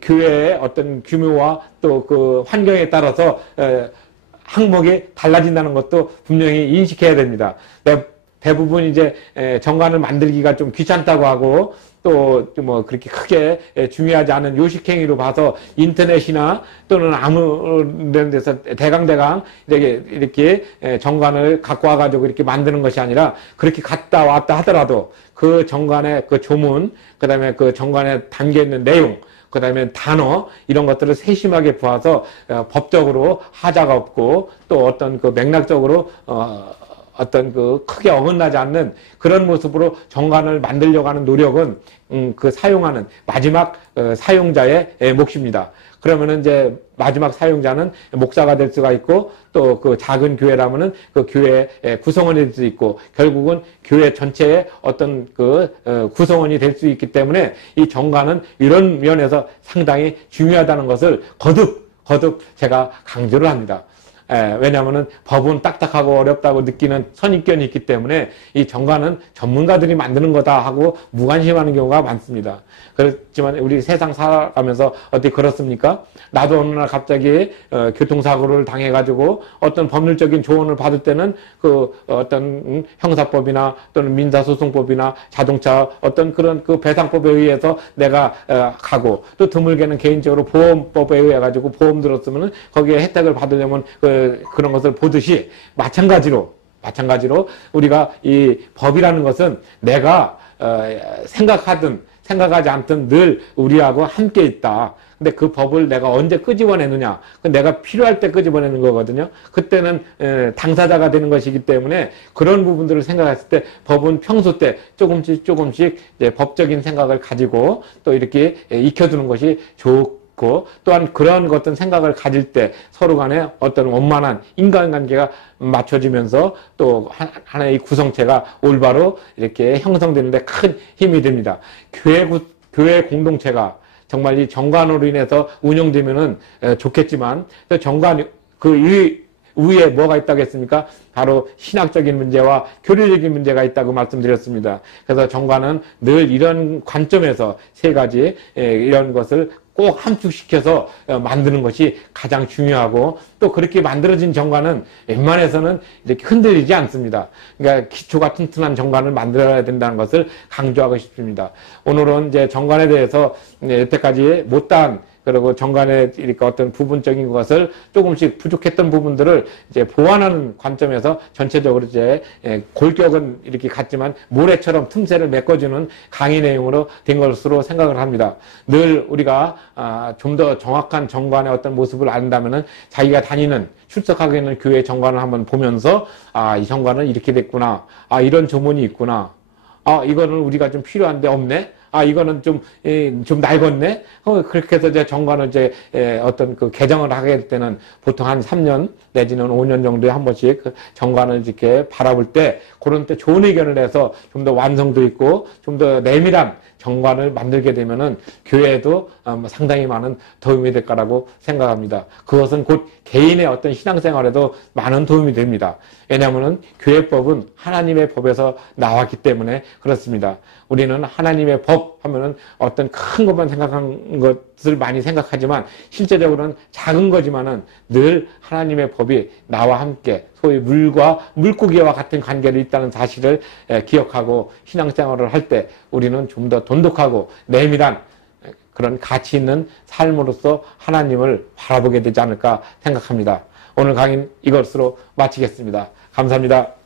교회의 어떤 규모와 또 그 환경에 따라서 항목이 달라진다는 것도 분명히 인식해야 됩니다. 대부분 이제 정관을 만들기가 좀 귀찮다고 하고, 또 뭐 그렇게 크게 중요하지 않은 요식행위로 봐서 인터넷이나 또는 아무 데서 대강 이렇게 정관을 갖고 와가지고 이렇게 만드는 것이 아니라, 그렇게 갔다 왔다 하더라도 그 정관의 그 조문, 그 다음에 그 정관에 담겨 있는 내용, 그 다음에 단어, 이런 것들을 세심하게 보아서 법적으로 하자가 없고 또 어떤 그 맥락적으로 어떤 그 크게 어긋나지 않는 그런 모습으로 정관을 만들려고 하는 노력은 그 사용하는 마지막 사용자의 몫입니다. 그러면은 이제 마지막 사용자는 목사가 될 수가 있고 또 그 작은 교회라면은 그 교회의 구성원이 될 수 있고 결국은 교회 전체의 어떤 그 구성원이 될 수 있기 때문에 이 정관은 이런 면에서 상당히 중요하다는 것을 거듭 제가 강조를 합니다. 왜냐하면은 법은 딱딱하고 어렵다고 느끼는 선입견이 있기 때문에 이 정관은 전문가들이 만드는 거다 하고 무관심하는 경우가 많습니다. 그렇지만 우리 세상 살아가면서 어떻게 그렇습니까? 나도 어느 날 갑자기 교통사고를 당해가지고 어떤 법률적인 조언을 받을 때는 그 어떤 형사법이나 또는 민사소송법이나 자동차 어떤 그런 그 배상법에 의해서 내가 가고 또 드물게는 개인적으로 보험법에 의해 가지고 보험 들었으면은 거기에 혜택을 받으려면 그런 것을 보듯이 마찬가지로 우리가 이 법이라는 것은 내가 생각하지 않든 늘 우리하고 함께 있다. 근데 그 법을 내가 언제 끄집어내느냐. 내가 필요할 때 끄집어내는 거거든요. 그때는 당사자가 되는 것이기 때문에 그런 부분들을 생각했을 때 법은 평소 때 조금씩 이제 법적인 생각을 가지고 또 이렇게 익혀두는 것이 좋고 또한 그런 어떤 생각을 가질 때 서로 간에 어떤 원만한 인간관계가 맞춰지면서 또 하나의 구성체가 올바로 이렇게 형성되는데 큰 힘이 됩니다. 교회 공동체가 정말 이 정관으로 인해서 운영되면은 좋겠지만 정관 그 위에 뭐가 있다고 했습니까? 바로 신학적인 문제와 교리적인 문제가 있다고 말씀드렸습니다. 그래서 정관은 늘 이런 관점에서 세 가지 이런 것을 꼭 함축시켜서 만드는 것이 가장 중요하고 또 그렇게 만들어진 정관은 웬만해서는 이렇게 흔들리지 않습니다. 그러니까 기초가 튼튼한 정관을 만들어야 된다는 것을 강조하고 싶습니다. 오늘은 이제 정관에 대해서 여태까지 못다한 그리고 정관의 이렇게 어떤 부분적인 것을 조금씩 부족했던 부분들을 이제 보완하는 관점에서 전체적으로 이제 골격은 이렇게 같지만 모래처럼 틈새를 메꿔주는 강의 내용으로 된 것으로 생각을 합니다. 늘 우리가 좀 더 정확한 정관의 어떤 모습을 안다면은 자기가 다니는 출석하게 있는 교회 정관을 한번 보면서 이 정관은 이렇게 됐구나. 이런 조문이 있구나. 이거는 우리가 좀 필요한데 없네. 이거는 좀 낡았네? 그렇게 해서 이제 정관을 어떤 그 개정을 하게 될 때는 보통 한 3년 내지는 5년 정도에 한 번씩 그 정관을 이렇게 바라볼 때 그런 때 좋은 의견을 해서 좀 더 완성도 있고 좀 더 내밀한 정관을 만들게 되면은 교회에도 상당히 많은 도움이 될 거라고 생각합니다. 그것은 곧 개인의 어떤 신앙생활에도 많은 도움이 됩니다. 왜냐하면은 교회법은 하나님의 법에서 나왔기 때문에 그렇습니다. 우리는 하나님의 법 하면은 어떤 큰 것만 생각한 것을 많이 생각하지만 실제적으로는 작은 거지만은 늘 하나님의 법이 나와 함께 소위 물고기와 같은 관계를 있다는 사실을 기억하고 신앙생활을 할 때 우리는 좀 더 돈독하고 내밀한 그런 가치 있는 삶으로서 하나님을 바라보게 되지 않을까 생각합니다. 오늘 강의는 이것으로 마치겠습니다. 감사합니다.